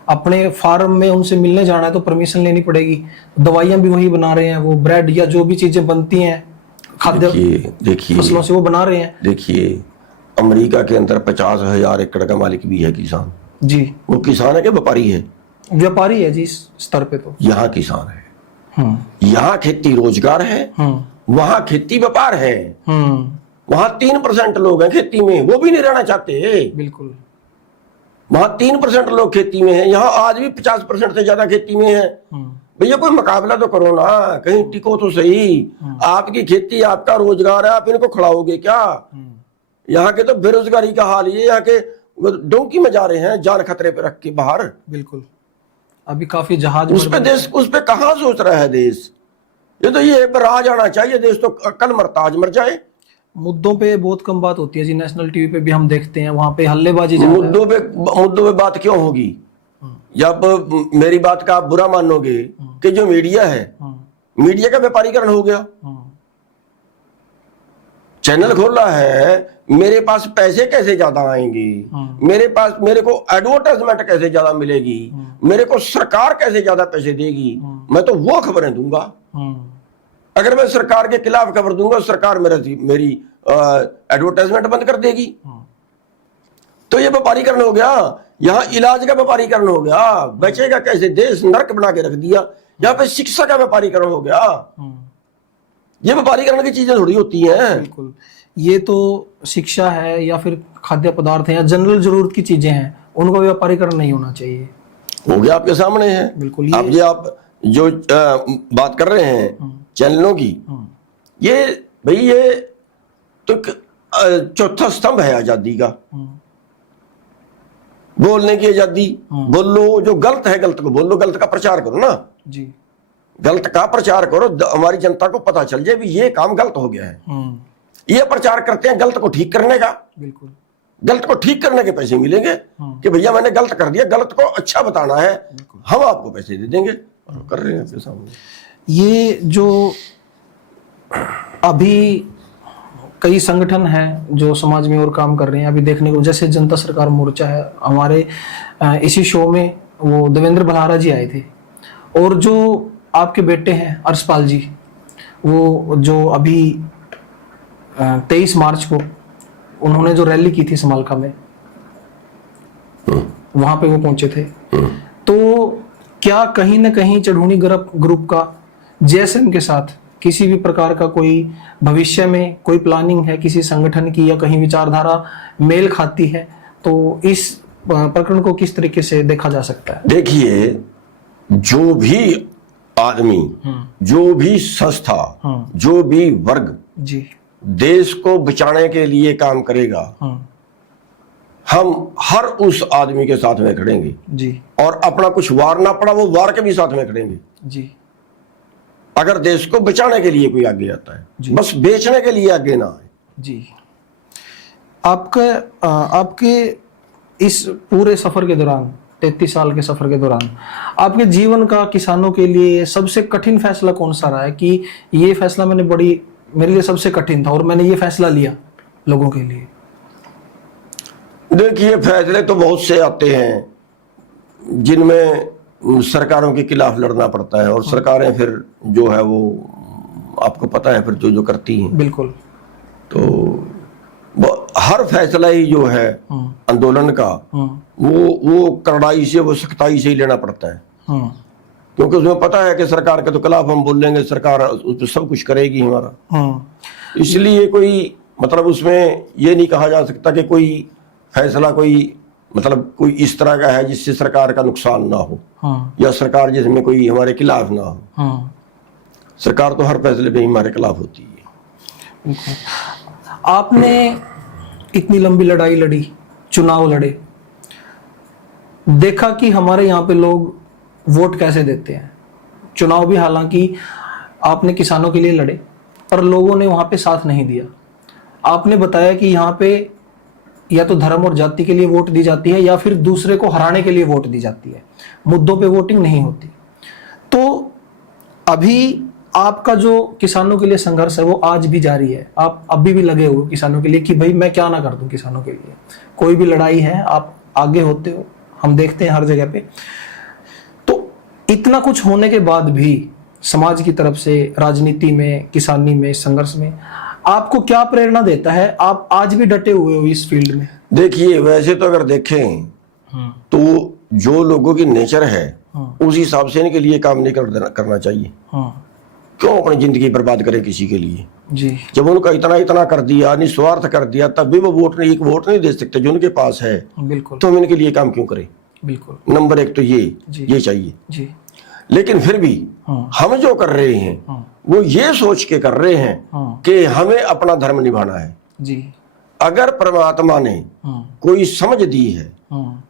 अपने फार्म में उनसे मिलने जाना है तो परमिशन लेनी पड़ेगी। दवाइयां भी वही बना रहे हैं, वो ब्रेड या जो भी चीजें बनती हैं खाद्य फसलों से वो बना रहे हैं। देखिए अमेरिका के अंदर 50,000 एकड़ का मालिक भी है किसान जी। वो किसान है कि व्यापारी है? व्यापारी है जी इस स्तर पे। तो यहाँ किसान है, यहाँ खेती रोजगार है, वहां खेती व्यापार है। वहां 3% लोग हैं खेती में, वो भी नहीं रहना चाहते। बिल्कुल, वहां 3% लोग खेती में हैं, यहाँ आज भी 50% से ज्यादा खेती में है। भैया कोई मुकाबला तो करो ना, कहीं टिको तो सही। आपकी खेती, आपका रोजगार है, आप इनको खड़ाओगे क्या? यहाँ के तो बेरोजगारी का हाल ये, यहाँ के डोंकी में जा रहे हैं जान खतरे पे रख के बाहर। बिल्कुल, अभी काफी जहाज उस पे कहाँ सोच रहा है देश? ये तो ये आ जाना चाहिए देश, तो कल मरता आज मर जाए। मुद्दों पे बहुत कम बात होती है जी, नेशनल टीवी पे भी हम देखते हैं, वहां पे हल्लेबाजी। मुद्दों पे बात क्यों होगी? जब मेरी बात का आप बुरा मानोगे कि जो मीडिया है, मीडिया का व्यापारीकरण हो गया। चैनल खोला है, मेरे पास पैसे कैसे ज्यादा आएंगे, मेरे को एडवर्टाइजमेंट कैसे ज्यादा मिलेगी, मेरे को सरकार कैसे ज्यादा पैसे देगी, मैं तो वो खबरें दूंगा। अगर मैं सरकार के खिलाफ खबर दूंगा, सरकार मेरी एडवर्टाइजमेंट बंद कर देगी। तो ये व्यापारीकरण हो गया, यहाँ इलाज का व्यापारीकरण हो गया। बचेगा कैसे, देश नरक बना के रख दिया। यहाँ पे शिक्षा का व्यापारीकरण हो गया। ये व्यापारीकरण की चीजें थोड़ी होती हैं। बिल्कुल, ये तो शिक्षा है या फिर खाद्य पदार्थ है या जनरल जरूरत की चीजें हैं, उनको व्यापारीकरण नहीं होना चाहिए। हो गया, आपके सामने है। बिल्कुल, आप जो बात कर रहे हैं चैनलों की, ये भाई ये तो चौथा स्तंभ है आजादी का। बोलने की आजादी, बोलो जो गलत है गलत को बोलो, गलत का प्रचार करो ना जी, गलत का प्रचार करो, हमारी जनता को पता चल जाए भी ये काम गलत हो गया है। ये प्रचार करते हैं गलत को ठीक करने का। बिल्कुल, गलत को ठीक करने के पैसे मिलेंगे कि भैया मैंने गलत कर दिया, गलत को अच्छा बताना है, हम आपको पैसे दे देंगे। और कर रहे हैं आपके सामने। ये जो अभी कई संगठन हैं जो समाज में और काम कर रहे हैं, अभी देखने को जैसे जनता सरकार मोर्चा है, हमारे इसी शो में वो देवेंद्र बल्हारा जी आए थे, और जो आपके बेटे हैं अर्शपाल जी, वो जो अभी 23 मार्च को उन्होंने जो रैली की थी समालखा में, वहां पे वो पहुंचे थे। तो क्या कहीं ना कहीं चढ़ूनी ग्रुप का जेएसएम के साथ किसी भी प्रकार का कोई भविष्य में कोई प्लानिंग है किसी संगठन की, या कहीं विचारधारा मेल खाती है? तो इस प्रकरण को किस तरीके से देखा जा सकता है? देखिए, जो भी आदमी, जो भी संस्था, जो भी वर्ग जी देश को बचाने के लिए काम करेगा, हम हर उस आदमी के साथ में खड़ेंगे जी, और अपना कुछ वार ना पड़ा वो वार के भी साथ में खड़ेंगे जी। अगर देश को बचाने के लिए कोई आगे आता है, बस बेचने के लिए आगे ना आए जी। आपके इस पूरे सफर के दौरान, 33 साल के सफर के दौरान, आपके जीवन का किसानों के लिए सबसे कठिन फैसला कौन सा रहा है कि ये फैसला मेरे लिए सबसे कठिन था और मैंने ये फैसला लिया लोगों के लिए? देखिए, फैसले तो बहुत से आते हैं जिनमें सरकारों के खिलाफ लड़ना पड़ता है, और सरकारें फिर जो है वो आपको पता है फिर जो करती हैं। बिल्कुल। तो हर फैसला ही जो है आंदोलन का, वो कड़ाई से, वो सख्ताई से ही लेना पड़ता है, क्योंकि उसमें पता है कि सरकार के तो खिलाफ हम बोलेंगे, सरकार उस पर सब कुछ करेगी हमारा। इसलिए कोई मतलब उसमें ये नहीं कहा जा सकता कि कोई फैसला कोई इस तरह का है जिससे सरकार का नुकसान ना हो, या सरकार जिसमें कोई हमारे खिलाफ ना हो। सरकार तो हर फैसले पे हमारे खिलाफ होती है। आपने इतनी लंबी लड़ाई लड़ी, चुनाव लड़े, देखा कि हमारे यहाँ पे लोग वोट कैसे देते हैं। चुनाव भी हालांकि आपने किसानों के लिए लड़े, पर लोगों ने वहां पे साथ नहीं दिया। आपने बताया कि यहाँ पे या तो धर्म और जाति के लिए वोट दी जाती है, या फिर दूसरे को हराने के लिए वोट दी जाती है, मुद्दों पे वोटिंग नहीं होती। तो अभी आपका जो किसानों के लिए संघर्ष है वो आज भी जारी है। आप अभी भी लगे हुए किसानों के लिए कि भाई मैं क्या ना कर दूं किसानों के लिए। कोई भी लड़ाई है आप आगे होते हो, हम देखते हैं हर जगह पे। तो इतना कुछ होने के बाद भी समाज की तरफ से, राजनीति में, किसानी में, संघर्ष में, आपको क्या प्रेरणा देता है? आप आज भी डटे हुए हो इस फील्ड में। देखिए, वैसे तो अगर देखें तो जो लोगों की नेचर है उस हिसाब से इनके लिए काम नहीं करना चाहिए। क्यों अपनी जिंदगी बर्बाद करे किसी के लिए जी? जब उनका इतना कर दिया, निस्वार्थ कर दिया, तब भी वो एक वोट नहीं दे सकते जो उनके पास है। बिल्कुल। तो हम इनके लिए काम क्यों करें? बिल्कुल। नंबर एक तो ये चाहिए जी। लेकिन फिर भी हम जो कर रहे हैं वो ये सोच के कर रहे हैं कि हमें अपना धर्म निभाना है जी। अगर परमात्मा ने कोई समझ दी है,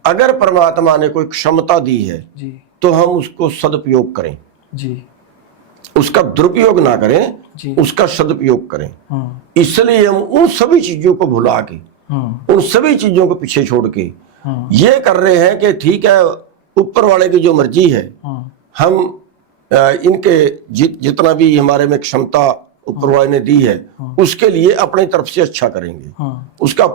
अगर परमात्मा ने कोई क्षमता दी है जी, तो हम उसको सदुपयोग करें जी। उसका दुरुपयोग ना करें जी, उसका सदुपयोग करें। इसलिए हम उन सभी चीजों को भुला के, उन सभी चीजों को पीछे छोड़ के ये कर रहे हैं कि ठीक है, ऊपर वाले की जो मर्जी है, हम इनके जितना भी हमारे में क्षमता ऊपर वाले ने दी है, उसके लिए अपनी तरफ से अच्छा करेंगे। उसका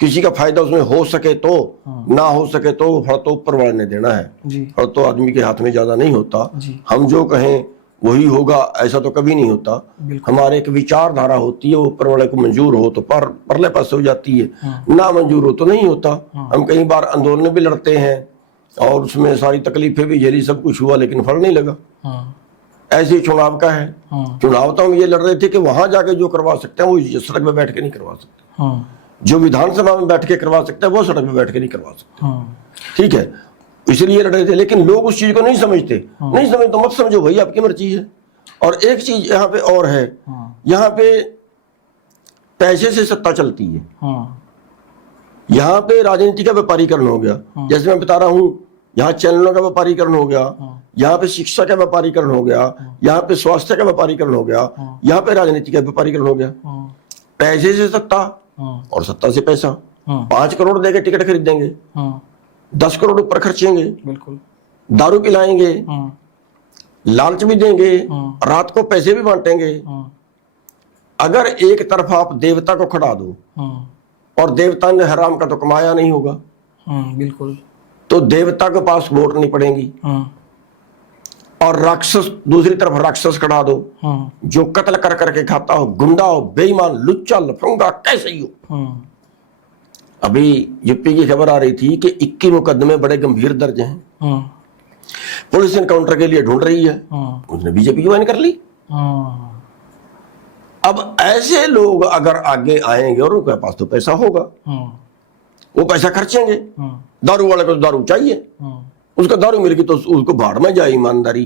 किसी का फायदा उसमें हो सके तो, ना हो सके तो फल तो ऊपर वाले ने देना है। फल तो आदमी के हाथ में ज्यादा नहीं होता। हम जो कहें वही होगा ऐसा तो कभी नहीं होता। हमारे एक विचारधारा होती है, ऊपर वाले को मंजूर हो तो परले पास हो जाती है, ना मंजूर हो तो नहीं होता। हम कई बार आंदोलन भी लड़ते हैं और उसमें सारी तकलीफें भी झेली, सब कुछ हुआ, लेकिन फल नहीं लगा। ऐसे ही चुनाव का है। चुनाव तो हम ये लड़ रहे थे कि वहां जाके जो करवा सकते हैं वो सड़क में बैठ के नहीं करवा सकते, जो विधानसभा में बैठ के करवा सकते हैं वो सड़क में बैठ के नहीं करवा सकते। ठीक है, इसलिए लड़ रहे थे, लेकिन लोग उस चीज को नहीं समझते। नहीं समझ तो मत समझो भाई, आपकी मर्जी है। और एक चीज यहाँ पे और है, यहाँ पे पैसे से सत्ता चलती है। यहाँ पे राजनीति का व्यापारीकरण हो गया, जैसे मैं बता रहा हूँ। यहाँ चैनलों का व्यापारीकरण हो गया, यहाँ पे शिक्षा का व्यापारीकरण हो गया, यहाँ पे स्वास्थ्य का व्यापारीकरण हो गया, यहाँ पे राजनीति का व्यापारीकरण हो गया। पैसे से सत्ता और सत्ता से पैसा। 5 करोड़ देके टिकट खरीदेंगे, 10 करोड़ ऊपर खर्चेंगे, बिल्कुल दारू पिलाएंगे, लालच भी देंगे, रात को पैसे भी बांटेंगे। अगर एक तरफ आप देवता को खड़ा दो और देवता ने हराम का तो कमाया नहीं होगा, बिल्कुल, तो देवता के पास वोट नहीं पड़ेंगी। और राक्षस, दूसरी तरफ राक्षस खड़ा दो जो कत्ल कर करके खाता हो, गुंडा हो, बेईमान, लुच्चा, लफंगा, कैसे ही हो। अभी यूपी की खबर आ रही थी कि 21 मुकदमे बड़े गंभीर दर्ज हैं। पुलिस एनकाउंटर के लिए ढूंढ रही है, उसने बीजेपी ज्वाइन कर ली। अब ऐसे लोग अगर आगे आएंगे और उनके पास तो पैसा होगा, वो पैसा खर्चेंगे। दारू वाले को तो दारू चाहिए, उसको दारू मिल गई तो उसको भाड़ में जाए ईमानदारी।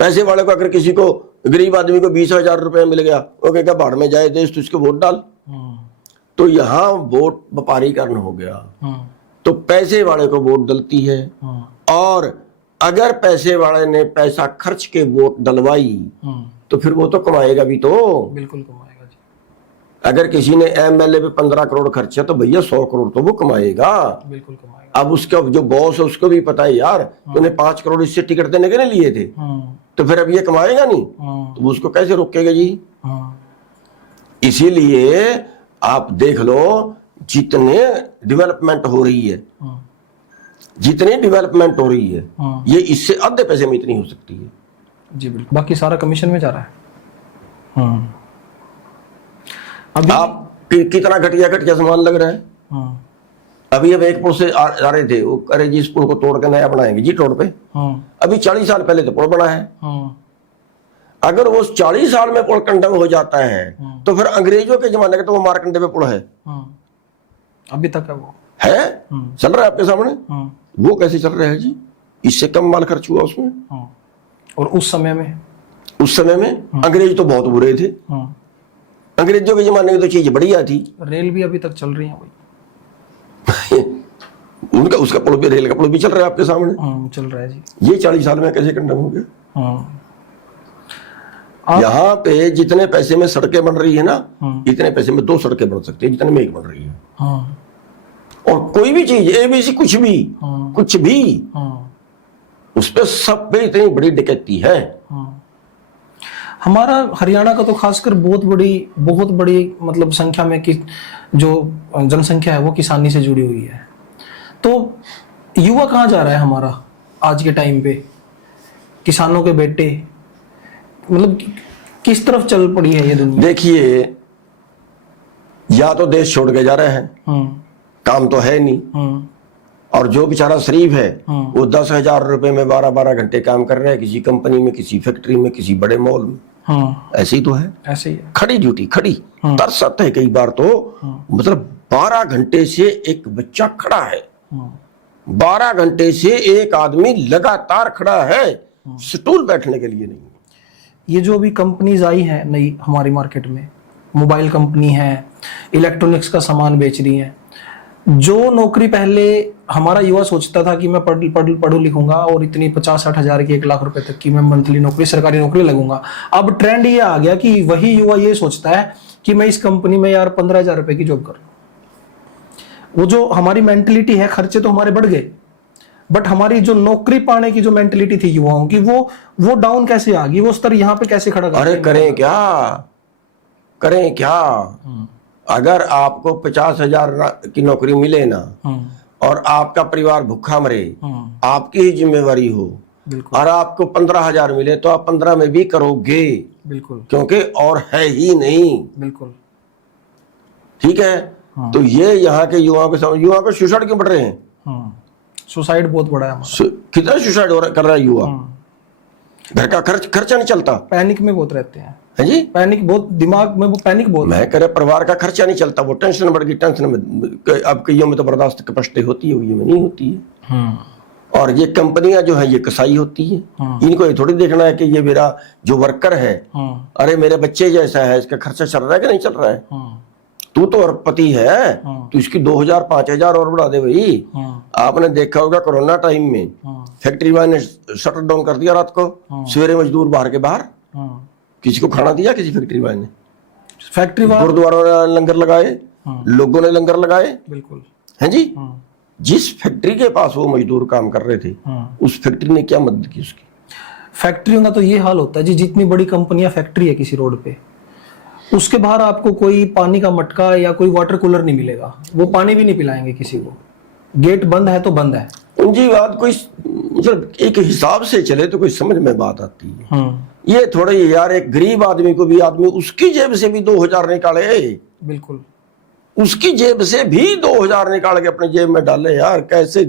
पैसे वाले को अगर किसी को, गरीब आदमी को 20,000 रुपए मिल गया, वो कहेगा भाड़ में जाए देश, तो उसको वोट डाल। तो यहाँ वोट व्यापारीकरण हो गया। तो पैसे वाले को वोट डलती है, और अगर पैसे वाले ने पैसा खर्च के वोट डलवाई तो फिर वो तो कमाएगा भी। तो बिल्कुल कमाएगा जी। अगर किसी ने एमएलए पे 15 करोड़ खर्चा तो भैया 100 करोड़ तो वो कमाएगा, बिल्कुल कमाएगा। अब उसका जो बॉस है उसको भी पता है यार, तूने 5 करोड़ इससे टिकट देने के लिए लिए थे, तो फिर अब ये कमाएगा नहीं, तो उसको कैसे रोकेगा जी। इसीलिए आप देख लो, जितने डेवलपमेंट हो रही है, जितनी डेवलपमेंट हो रही है, ये इससे आधे पैसे में इतनी हो सकती है जी। बिल्कुल, बाकी सारा कमीशन में जा रहा है। अभी आप कितना घटिया सामान लग रहा है। अभी अब एक पुल से आ रहे थे, वो अरे जी इस पुल को तोड़ के नया बनाएंगे जी रोड पे। अभी 40 साल पहले तो पुल बना है। अगर वो 40 साल में पुल कंडम हो जाता है तो फिर अंग्रेजों के जमाने का तो वो मारकंडे पे पुल है, अभी तक है, वो है, चल रहा है आपके सामने। वो कैसे चल रहा है जी, इससे कम माल खर्च हुआ उसमें। और उस समय में अंग्रेज तो बहुत बुरे थे। अंग्रेजों के जमाने में तो चीज बढ़िया थी। रेल भी अभी तक चल रही है वही। उनका उसका पुल भी, रेल का पुल भी चल रहा है आपके सामने, चल रहा है जी। ये 40 साल में कैसे कंडम हो गया। यहाँ पे जितने पैसे में सड़कें बन रही है ना, इतने पैसे में 2 सड़कें बन सकती है जितने में एक बन रही है। और कोई भी चीज एबीसी कुछ भी उस पे सब पे इतनी बड़ी डकैती है। हमारा हरियाणा का तो खासकर बहुत बड़ी मतलब संख्या में कि जो जनसंख्या है वो किसानी से जुड़ी हुई है। तो युवा कहाँ जा रहा है हमारा आज के टाइम पे, किसानों के बेटे, मतलब किस तरफ चल पड़ी है ये दुनिया। देखिए, या तो देश छोड़ के जा रहे हैं, काम तो है नहीं, और जो बेचारा शरीफ है वो 10,000 रुपए में 12-12 घंटे काम कर रहे हैं, किसी कंपनी में, किसी फैक्ट्री में, किसी बड़े मॉल में। ऐसे ही तो है, ऐसे ही है। खड़ी ड्यूटी, खड़ी तरस आता है कई बार तो। मतलब 12 घंटे से एक बच्चा खड़ा है, 12 घंटे से एक आदमी लगातार खड़ा है, स्टूल बैठने के लिए नहीं। ये जो अभी कंपनीज आई है नई हमारी मार्केट में, मोबाइल कंपनी है, इलेक्ट्रॉनिक्स का सामान बेच रही है, जो नौकरी पहले हमारा युवा सोचता था कि मैं पढ़ू लिखूंगा और इतनी 50-60 हजार की 1 लाख रुपए तक की मैं मंथली नौकरी, सरकारी नौकरी लगूंगा, अब ट्रेंड ये आ गया कि वही युवा ये सोचता है कि मैं इस कंपनी में यार 15,000 रुपए की जॉब करूं। वो जो हमारी मेंटलिटी है, खर्चे तो हमारे बढ़ गए, बट हमारी जो नौकरी पाने की जो मेंटेलिटी थी युवाओं की, वो डाउन कैसे आ गई? वो स्तर यहाँ पे कैसे खड़ा अरे करें क्या अगर आपको 50,000 की नौकरी मिले ना और आपका परिवार भूखा मरे, आपकी ही जिम्मेवारी हो, और आपको 15,000 मिले तो आप 15 में भी करोगे, बिल्कुल, क्योंकि और है ही नहीं। बिल्कुल, ठीक है। तो ये यहाँ के युवाओं को सुसाइड क्यों बढ़ रहे हैं? सुसाइड बहुत बड़ा है। कितना सुसाइड कर रहा है युवा? घर का खर्चा नहीं चलता, पैनिक में बहुत रहते हैं। है जी, पैनिक बहुत, दिमाग में वो पैनिक बहुत। मैं कह रहा परिवार का खर्चा नहीं चलता, वो टेंशन बढ़ गई, टेंशन में अब कईयों में तो बर्दाश्त कैपेसिटी होती है, ये में नहीं होती है। और ये कंपनियां जो है ये कसाई होती है। इनको ये थोड़ी देखना है कि ये मेरा जो वर्कर है, अरे मेरे बच्चे जैसा है, इसका खर्चा चल रहा है कि नहीं चल रहा है। तू तो अरबपति है, तो इसकी 2,000 5,000 और बढ़ा दे भाई। आपने देखा होगा कोरोना टाइम में फैक्ट्री वाले ने शटर डाउन कर दिया रात को, सवेरे मजदूर बाहर के बाहर, किसी को खाना दिया? किसी फैक्ट्री वाले ने? फैक्ट्री वाले, गुरुद्वारों ने लंगर लगाए, लोगों ने लंगर लगाए, बिल्कुल, है जी। जिस फैक्ट्री के पास वो मजदूर काम कर रहे थे, उस फैक्ट्री ने क्या मदद की उसकी? फैक्ट्रियों का तो ये हाल होता है जी, जितनी बड़ी कंपनियां फैक्ट्री है किसी रोड पे, उसके बाहर आपको कोई पानी का मटका या कोई वाटर कूलर नहीं मिलेगा, वो पानी भी नहीं पिलाएंगे किसी को। गेट बंद है तो बंद है। उनकी बात कोई मतलब एक हिसाब से चले तो कोई समझ में बात आती है। ये थोड़े यार, एक गरीब आदमी को भी आदमी उसकी जेब से भी 2,000 निकाले, बिल्कुल, उसकी जेब से भी 2,000 निकाल के अपने जेब में डाले। यार कैसे,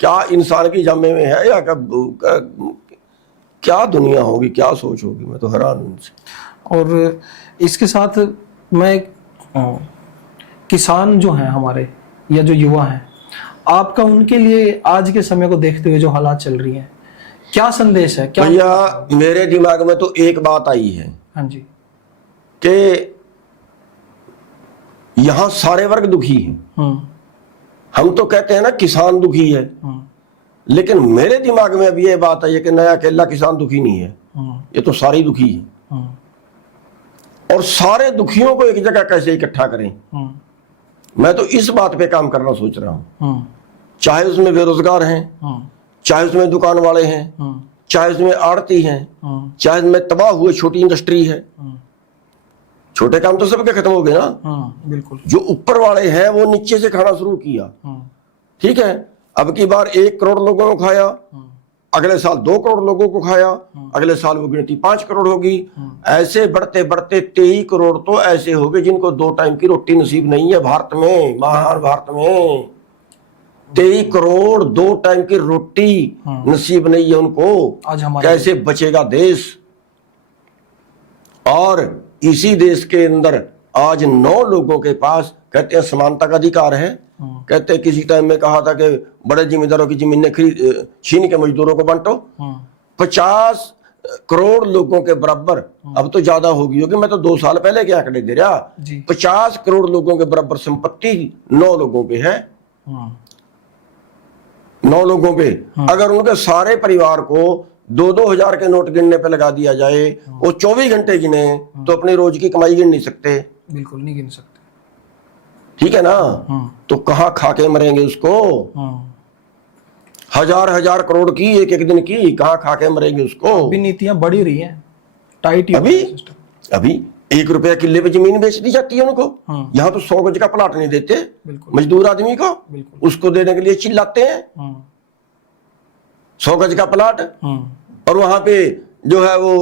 क्या इंसान की जामे में है या क्या दुनिया होगी, क्या सोच होगी? मैं तो हैरान हूं उनसे। और इसके साथ मैं किसान जो हैं हमारे या जो युवा हैं, आपका उनके लिए आज के समय को देखते हुए जो हालात चल रही हैं, क्या संदेश है? क्या भैया मेरे दिमाग में तो एक बात आई है, हाँ जी, कि यहां सारे वर्ग दुखी हैं। हम तो कहते हैं ना किसान दुखी है, लेकिन मेरे दिमाग में अभी ये बात आई है कि नया अकेला किसान दुखी नहीं है, ये तो सारे दुखी है। और सारे दुखियों को एक जगह कैसे इकट्ठा करें, मैं तो इस बात पे काम करना सोच रहा हूं। चाहे उसमें बेरोजगार हैं, चाहे उसमें दुकान वाले हैं, चाहे उसमें आड़ती हैं, चाहे उसमें तबाह हुए छोटी इंडस्ट्री है। छोटे काम तो सबके खत्म हो गए ना, बिल्कुल। जो ऊपर वाले हैं वो नीचे से खाना शुरू किया। ठीक है, अब की बार 1 करोड़ लोगों को खाया, अगले साल 2 करोड़ लोगों को खाया, अगले साल वो गिनती 5 करोड़ होगी। ऐसे बढ़ते बढ़ते 23 करोड़ तो ऐसे हो गए जिनको 2 टाइम की रोटी नसीब नहीं है भारत में, महान भारत में। 23 करोड़ 2 टाइम की रोटी नसीब नहीं है उनको। आज हमारे कैसे बचेगा देश? और इसी देश के अंदर आज 9 लोगों के पास कहते हैं समानता का अधिकार है। कहते हैं किसी टाइम में कहा था कि बड़े जिम्मेदारों की जमीनें छीन के मजदूरों को बांटो। 50 करोड़ लोगों के बराबर, अब तो ज्यादा होगी, मैं तो 2 साल पहले के आंकड़े दे रहा, 50 करोड़ लोगों के बराबर संपत्ति 9 लोगों पे है। 9 लोगों पे अगर उनके सारे परिवार को 2-2 हजार के नोट गिनने पे लगा दिया जाए, वो 24 घंटे गिने तो अपनी रोज की कमाई गिन नहीं सकते। बिल्कुल नहीं गिन सकते। ठीक है ना? तो कहाँ खा के मरेंगे उसको? हजार करोड़ की एक दिन की कहाँ खा के मरेंगे उसको? अभी नीतियां बढ़ी रही हैं, टाइट ही अभी 1 रुपया किले पे जमीन बेच दी जाती है उनको। यहाँ तो 100 गज का प्लाट नहीं देते मजदूर आदमी को, उसको देने के लिए चिल्लाते हैं 100 गज का प्लाट। और वहां पे जो है वो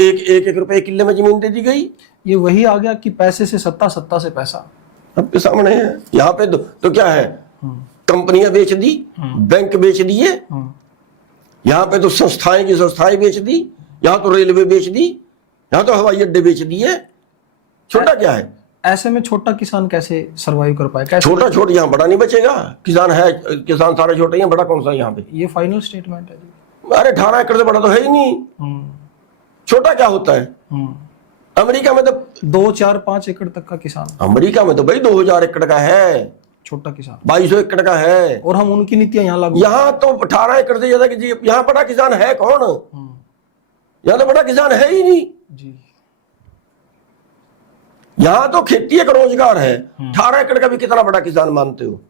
1 रुपए किले में जमीन दे दी गई। ये वही आ गया कि पैसे से सत्ता, सत्ता से पैसा आपके सामने है। यहाँ पे तो क्या है, कंपनियां बेच दी, बैंक बेच दिए, यहाँ पे तो संस्थाएं की संस्थाएं बेच दी, यहाँ तो रेलवे बेच दी, यहाँ तो हवाई अड्डे बेच दिए। छोटा क्या है? ऐसे में छोटा किसान कैसे सरवाइव कर पाए? छोटा यहाँ बड़ा नहीं बचेगा। किसान है, किसान सारे छोटे हैं, बड़ा कौन सा यहाँ पे? ये फाइनल स्टेटमेंट है जी। अरे 18 एकड़ से बड़ा तो है ही नहीं। छोटा क्या होता है? अमेरिका में तो 2, 4, 5 एकड़ तक का किसान, अमेरिका में तो भाई 2000 एकड़ का है छोटा किसान, 2200 एकड़ का है। और हम उनकी नीतियां यहाँ लागू, यहाँ तो 18 एकड़ से ज्यादा की। यहाँ बड़ा किसान है कौन? यहाँ तो बड़ा किसान है ही नहीं जी। यहाँ तो खेती एक रोजगार है। 18 एकड़ का भी कितना बड़ा किसान मानते हो?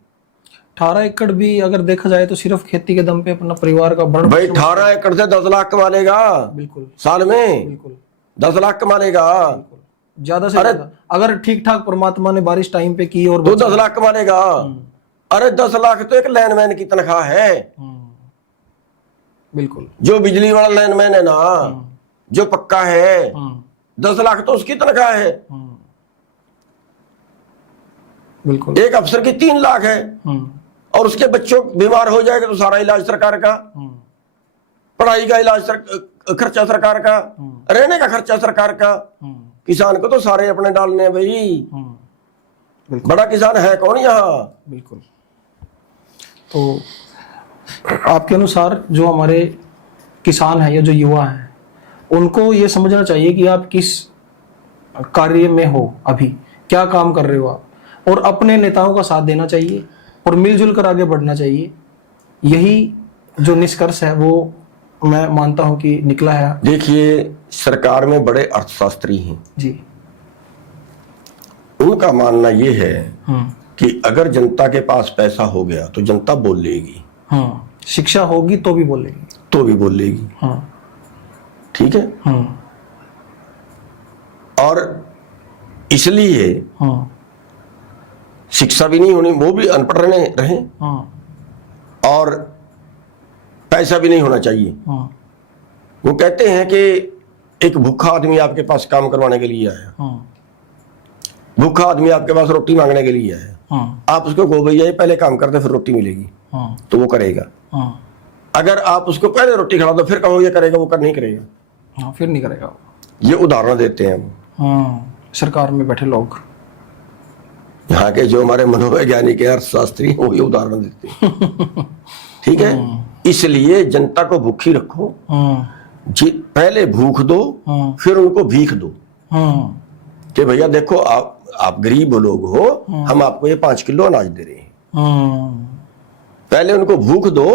18 एकड़ भी अगर देखा जाए तो सिर्फ खेती के दम पे अपना परिवार का भरण भाई 18 एकड़ से 10 लाख कमा लेगा बिल्कुल साल में, बिल्कुल 10 लाख कमा लेगा, ज्यादा से ज्यादा अगर ठीक ठाक परमात्मा ने बारिश टाइम पे की और तो 10 लाख कमा लेगा। अरे 10 लाख तो एक लाइनमैन की तनख्वाह है। बिल्कुल जो बिजली वाला लाइनमैन है ना, जो पक्का है, 10 लाख तो उसकी तनख्वाह है। बिल्कुल एक अफसर की 3 लाख है, और उसके बच्चों बीमार हो जाएगा तो सारा इलाज सरकार का, पढ़ाई का इलाज खर्चा सरकार का, रहने का खर्चा सरकार का। किसान को तो सारे अपने डालने हैं भाई। बड़ा किसान है कौन यहाँ? बिल्कुल। तो आपके अनुसार जो हमारे किसान हैं या जो युवा हैं, उनको ये समझना चाहिए कि आप किस कार्य में हो, अभी क्या काम कर रहे हो आप, और अपने नेताओं का साथ देना चाहिए और मिलजुल कर आगे बढ़ना चाहिए। यही जो निष्कर्ष है वो मैं मानता हूं कि निकला है। देखिए, सरकार में बड़े अर्थशास्त्री हैं जी, उनका मानना ये है कि अगर जनता के पास पैसा हो गया तो जनता बोल लेगी। शिक्षा होगी तो भी बोलेगी, तो भी बोल लेगी। ठीक है। और इसलिए शिक्षा भी नहीं होनी, वो भी अनपढ़ रहे, और पैसा भी नहीं होना चाहिए। वो कहते हैं कि एक भूखा आदमी आपके पास काम करवाने के लिए आया, भूखा आदमी आपके पास रोटी मांगने के लिए आया, आप उसको कहो भैया ये पहले काम करते फिर रोटी मिलेगी, तो वो करेगा। अगर आप उसको पहले रोटी खिला दो फिर कहो ये करेगा, वो कर नहीं करेगा। फिर नहीं करेगा। ये उदाहरण देते हैं वो सरकार में बैठे लोग, यहाँ के जो हमारे मनोवैज्ञानिक अर्थशास्त्री वो ये उदाहरण देते हैं। ठीक है। इसलिए जनता को भूखी रखो, पहले भूख दो, फिर उनको भीख दो कि भैया देखो आप गरीब लोग हो, हम आपको ये 5 किलो अनाज दे रहे हैं। पहले उनको भूख दो,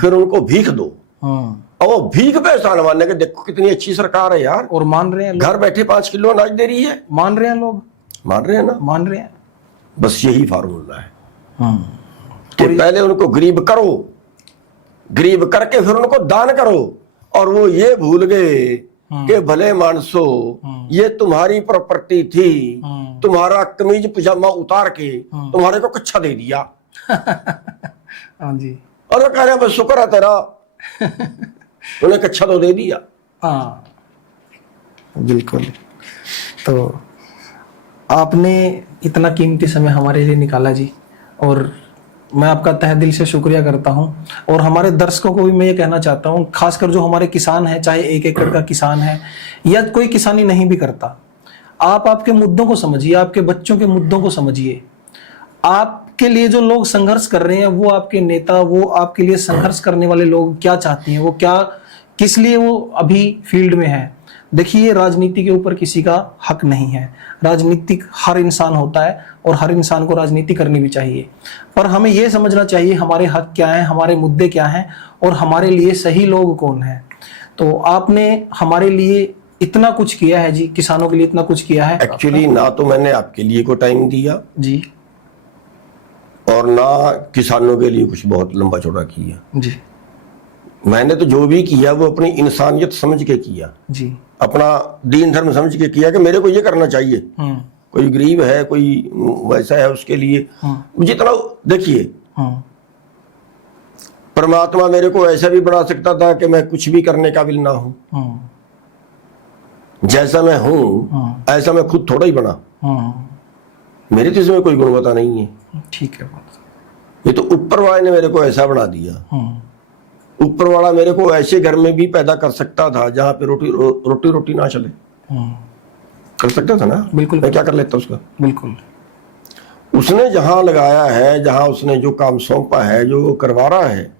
फिर उनको भीख दो, और वो भीख पे एहसान मानने के देखो कितनी अच्छी सरकार है यार। और मान रहे हैं लोग, घर बैठे 5 किलो अनाज दे रही है। मान रहे हैं लोग, मान रहे हैं ना, मान रहे हैं। बस यही फार्मूला है कि पहले उनको गरीब करो, गरीब करके फिर उनको दान करो। और वो ये भूल गए कि भले मानसो ये तुम्हारी प्रॉपर्टी थी, तुम्हारा कमीज पजामा उतार के तुम्हारे को कच्छा दे दिया। हाँ जी। और वो कह रहे हैं बस शुक्र है तेरा, उन्हें कच्छा तो दे दिया। हाँ बिल्कुल। तो आपने इतना कीमती समय हमारे लिए निकाला जी, और मैं आपका तहे दिल से शुक्रिया करता हूं। और हमारे दर्शकों को भी मैं ये कहना चाहता हूं, खासकर जो हमारे किसान हैं, चाहे 1 एकड़ का किसान है या कोई किसानी नहीं भी करता, आप आपके मुद्दों को समझिए, आपके बच्चों के मुद्दों को समझिए। आपके लिए जो लोग संघर्ष कर रहे हैं, वो आपके नेता, वो आपके लिए संघर्ष करने वाले लोग क्या चाहते हैं, वो क्या, किस लिए वो अभी फील्ड में है। देखिए, राजनीति के ऊपर किसी का हक नहीं है। राजनीतिक हर इंसान होता है और हर इंसान को राजनीति करनी भी चाहिए, पर हमें यह समझना चाहिए हमारे हक क्या हैं, हमारे मुद्दे क्या हैं, और हमारे लिए सही लोग कौन हैं। तो आपने हमारे लिए इतना कुछ किया है जी, किसानों के लिए इतना कुछ किया है। एक्चुअली ना तो मैंने आपके लिए को टाइम दिया जी, और ना किसानों के लिए कुछ बहुत लंबा चौड़ा किया जी। मैंने तो जो भी किया वो अपनी इंसानियत समझ के किया जी, अपना दीन धर्म समझ के किया कि मेरे को ये करना चाहिए। कोई गरीब है, कोई वैसा है, उसके लिए जितना, देखिए परमात्मा मेरे को ऐसा भी बना सकता था कि मैं कुछ भी करने काबिल ना हूं। जैसा मैं हूं ऐसा मैं खुद थोड़ा ही बना। मेरे तो इसमें कोई गुणवत्ता नहीं है। ठीक है। ये तो ऊपर वाले ने मेरे को ऐसा बना दिया। ऊपर वाला मेरे को ऐसे घर में भी पैदा कर सकता था जहां पे रोटी ना चले, कर सकता था ना। बिल्कुल। मैं क्या कर लेता उसका। बिल्कुल। उसने जहां लगाया है, जहां उसने जो काम सौंपा है, जो करवा रहा है,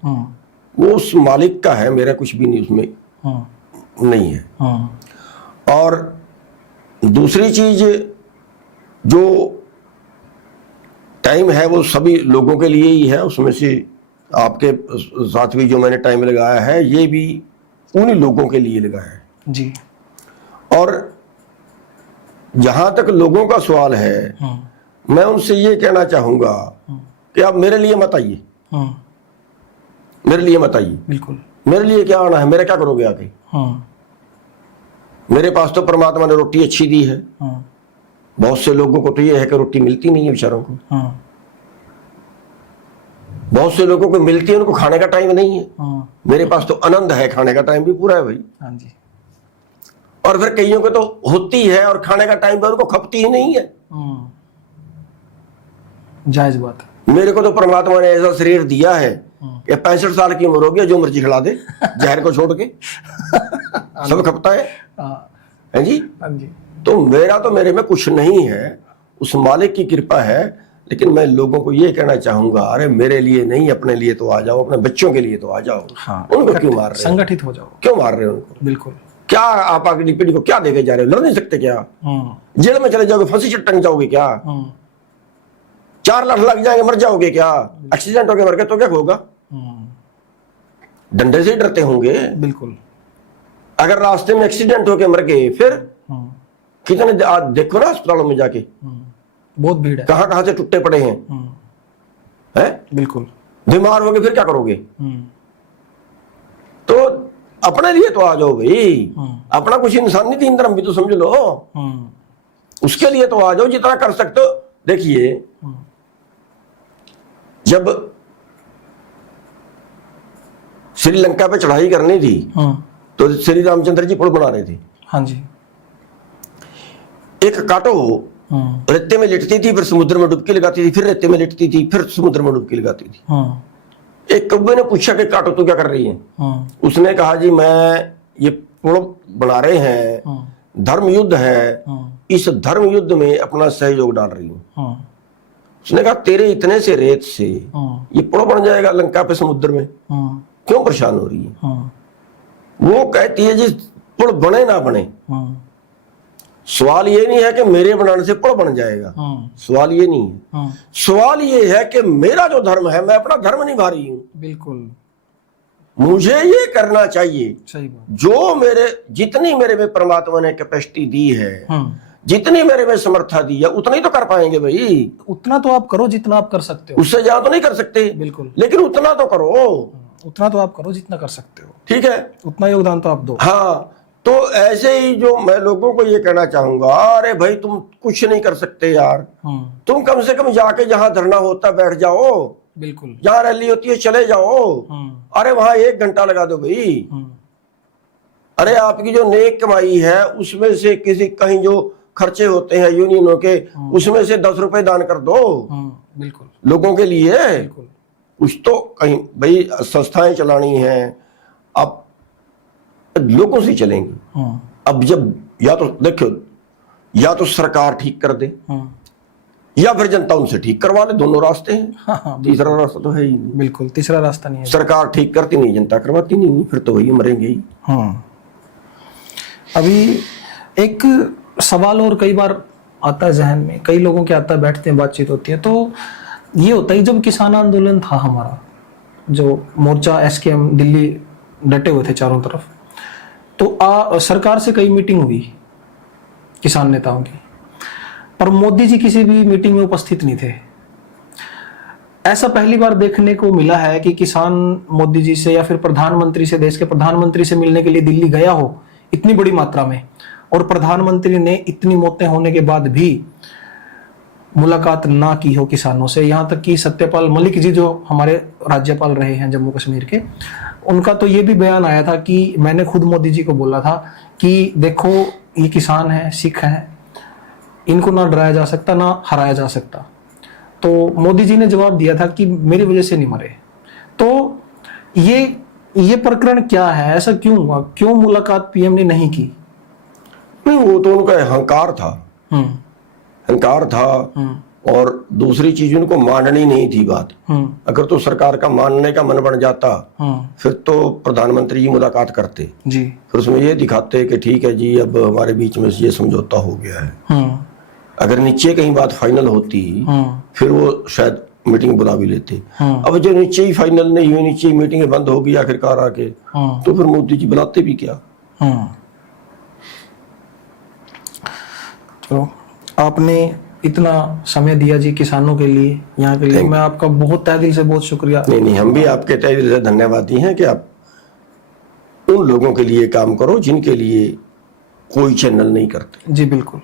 वो उस मालिक का है, मेरा कुछ भी नहीं उसमें नहीं है। और दूसरी चीज, जो टाइम है वो सभी लोगों के लिए ही है। उसमें से आपके साथ भी जो मैंने टाइम लगाया है, ये भी उन्हीं लोगों के लिए लगाया है जी। और जहां तक लोगों का सवाल है, मैं उनसे ये कहना चाहूंगा कि आप मेरे लिए मत आइए, हाँ, मेरे लिए मत आइए, बिल्कुल, मेरे लिए क्या आना है, मेरा क्या करोगे आके। हाँ, मेरे पास तो परमात्मा ने रोटी अच्छी दी है। हाँ, बहुत से लोगों को तो ये है कि रोटी मिलती नहीं है बेचारों को, हाँ, बहुत से लोगों को मिलती है, उनको खाने का टाइम नहीं है। हाँ, मेरे पास तो आनंद है, खाने का टाइम भी पूरा है भाई। हाँ जी, और फिर कईयों को तो होती है और खाने का टाइम पर उनको खपती ही नहीं है। हाँ, जायज बात है। मेरे को तो परमात्मा ने ऐसा शरीर दिया है हाँ, कि 65 साल की उम्र हो गई, जो मर्जी खिला दे जहर को छोड़ के, सब खपता है। हाँ, हैं जी। हाँ जी, तो मेरे में कुछ नहीं है, उस मालिक की कृपा है। लेकिन मैं लोगों को ये कहना चाहूंगा, अरे मेरे लिए नहीं, अपने लिए तो आ जाओ, अपने बच्चों के लिए तो आ जाओ। हाँ, उनको क्यों मार रहे हो, संगठित हो जाओ, क्यों मार रहे हो उनको? बिल्कुल, क्या आप अगली पीढ़ी को क्या देके जा रहे हो? लड़ नहीं सकते क्या? हाँ, जेल में चले जाओगे, फांसी टंग जाओगे क्या? हाँ, 4 लाख लग जाएंगे, मर जाओगे क्या? एक्सीडेंट होके मर गए तो क्या होगा? हाँ, डंडे से ही डरते होंगे। बिल्कुल, अगर रास्ते में एक्सीडेंट होके मर गए फिर हाँ, कितने आज देखो ना अस्पतालों में जाके, हाँ, बहुत भीड़ है, कहां कहां से टुट्टे पड़े हैं, हाँ, हैं? बिल्कुल, बीमार हो गए फिर क्या करोगे? हाँ, तो अपने लिए तो आ जाओ भाई। हाँ, अपना कुछ इंसानी तीन धर्म भी तो समझ लो, हाँ, उसके लिए तो आ जाओ जितना कर सकते हो। देखिए, हाँ, जब श्रीलंका पे चढ़ाई करनी थी हाँ, तो श्री रामचंद्र जी पुल बना रहे थे। हाँ जी, एक काटो हाँ, रेते में लिटती थी, फिर समुद्र में डुबकी लगाती थी, फिर रेते में लिटती थी, फिर समुद्र में डुबकी लगाती थी। हाँ, एक कौवे ने पूछा कि काटो तू क्या कर रही है? हाँ, उसने कहा जी मैं ये पुल बना रहे हैं, हाँ, धर्म युद्ध है, हाँ, इस धर्म युद्ध में अपना सहयोग डाल रही हूँ। हाँ, उसने कहा तेरे इतने से रेत से हाँ, ये पुल बन जाएगा लंका पे समुद्र में, हाँ, क्यों परेशान हो रही है? हाँ, वो कहती है जी पुल बने ना बने, हाँ, सवाल ये नहीं है कि मेरे बनाने से पुल बन जाएगा, हाँ, सवाल ये नहीं है। हाँ, सवाल ये है कि मेरा जो धर्म है, मैं अपना धर्म निभा रही हूं, बिल्कुल, मुझे ये करना चाहिए। सही बात, जो मेरे जितनी मेरे में परमात्मा ने कैपेसिटी दी है, हाँ, जितनी मेरे में समर्था दी है, उतना ही तो कर पाएंगे भाई। उतना तो आप करो जितना आप कर सकते हो, उससे ज्यादा तो नहीं कर सकते, बिल्कुल, लेकिन उतना तो करो। उतना तो आप करो जितना कर सकते हो, ठीक है, उतना योगदान तो आप दो। हाँ। तो ऐसे ही जो मैं लोगों को ये कहना चाहूंगा, अरे भाई तुम कुछ नहीं कर सकते यार, हाँ, तुम कम से कम जाके जहां धरना होता बैठ जाओ, बिल्कुल, जहां रैली होती है चले जाओ। हाँ, अरे वहां 1 घंटा लगा दो भाई। हाँ, अरे आपकी जो नेक कमाई है उसमें से किसी कहीं जो खर्चे होते हैं यूनियनों के, उसमें से 10 रुपए दान कर दो हाँ, बिल्कुल, लोगों के लिए। बिल्कुल, कुछ तो कहीं भाई संस्थाएं चलानी हैं, अब लोगों से चलेंगी। हाँ, अब जब या तो देखो, या तो सरकार ठीक कर दे हाँ, या फिर जनता उनसे ठीक करवा ले, दोनों रास्ते हैं। हाँ, हाँ, तीसरा रास्ता तो है ही नहीं। बिल्कुल, तीसरा रास्ता नहीं है। सरकार ठीक करती नहीं, जनता करवाती नहीं, फिर तो वही मरेंगे ही। हाँ, अभी एक सवाल और कई बार आता है जहन में, कई लोगों के आता है, बैठते हैं, बातचीत होती है, तो ये होता है जब किसान आंदोलन था हमारा, जो मोर्चा एसकेएम दिल्ली डटे हुए थे चारों तरफ, तो सरकार से कई मीटिंग हुई किसान नेताओं की, पर मोदी जी किसी भी मीटिंग में उपस्थित नहीं थे। ऐसा पहली बार देखने को मिला है कि किसान मोदी जी से या फिर प्रधानमंत्री से, देश के प्रधानमंत्री से मिलने के लिए दिल्ली गया हो इतनी बड़ी मात्रा में, और प्रधानमंत्री ने इतनी मौतें होने के बाद भी मुलाकात ना की हो किसानों से। यहाँ तक कि सत्यपाल मलिक जी जो हमारे राज्यपाल रहे हैं जम्मू कश्मीर के, उनका तो ये भी बयान आया था कि मैंने खुद मोदी जी को बोला था कि देखो ये किसान है, सिख है, इनको ना डराया जा सकता ना हराया जा सकता। तो मोदी जी ने जवाब दिया था कि मेरी वजह से नहीं मरे। तो ये प्रकरण क्या है, ऐसा क्यों हुआ, क्यों मुलाकात पीएम ने नहीं की? नहीं, वो तो उनका अहंकार था, अहंकार था। और दूसरी चीज उनको माननी नहीं थी बात। अगर तो सरकार का मानने का मन बन जाता फिर तो प्रधानमंत्री जी मुलाकात करते जी, फिर उसमें ये दिखाते कि ठीक है जी अब हमारे बीच में ये समझौता हो गया है। अगर नीचे कहीं बात फाइनल होती फिर वो शायद मीटिंग बुला भी लेते। अब जो नीचे ही फाइनल नहीं हुई, नीचे ही मीटिंग बंद हो गई आखिरकार आके, तो फिर मोदी जी बुलाते भी क्या। चलो, आपने इतना समय दिया जी किसानों के लिए, यहाँ के लिए। मैं आपका बहुत तहे दिल से बहुत शुक्रिया। नहीं, हम भी आपके तहे दिल से धन्यवादी हैं कि आप उन लोगों के लिए काम करो जिनके लिए कोई चैनल नहीं करते। जी बिल्कुल।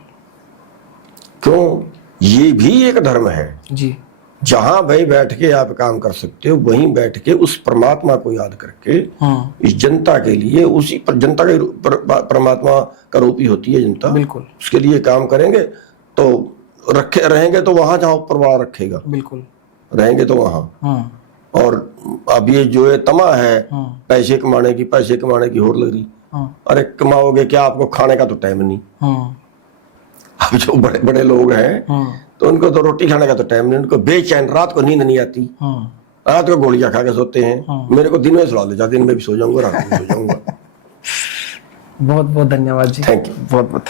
क्यों, ये भी एक धर्म है जी। जहां भाई बैठ के आप काम कर सकते हो, वहीं बैठ के उस परमात्मा को याद करके इस जनता के लिए, उसी पर जनता के परमात्मा का रूप ही होती है जनता, बिल्कुल, उसके लिए काम करेंगे तो रहेंगे तो वहां जहां ऊपर वाला रखेगा, बिल्कुल रहेंगे तो वहां। और अब ये जो है तमा है पैसे कमाने की होड़ लग रही। अरे कमाओगे क्या, आपको खाने का तो टाइम नहीं। अब जो बड़े बड़े लोग हैं तो उनको तो रोटी खाने का तो टाइम नहीं, उनको बेचैन, रात को नींद नहीं आती, रात को गोलियां खा के सोते हैं। मेरे को दिन में सुला ले, दिन में भी सो जाऊंगा, रात में भी सो जाऊंगा। बहुत बहुत धन्यवाद जी। Thank you. बहुत बहुत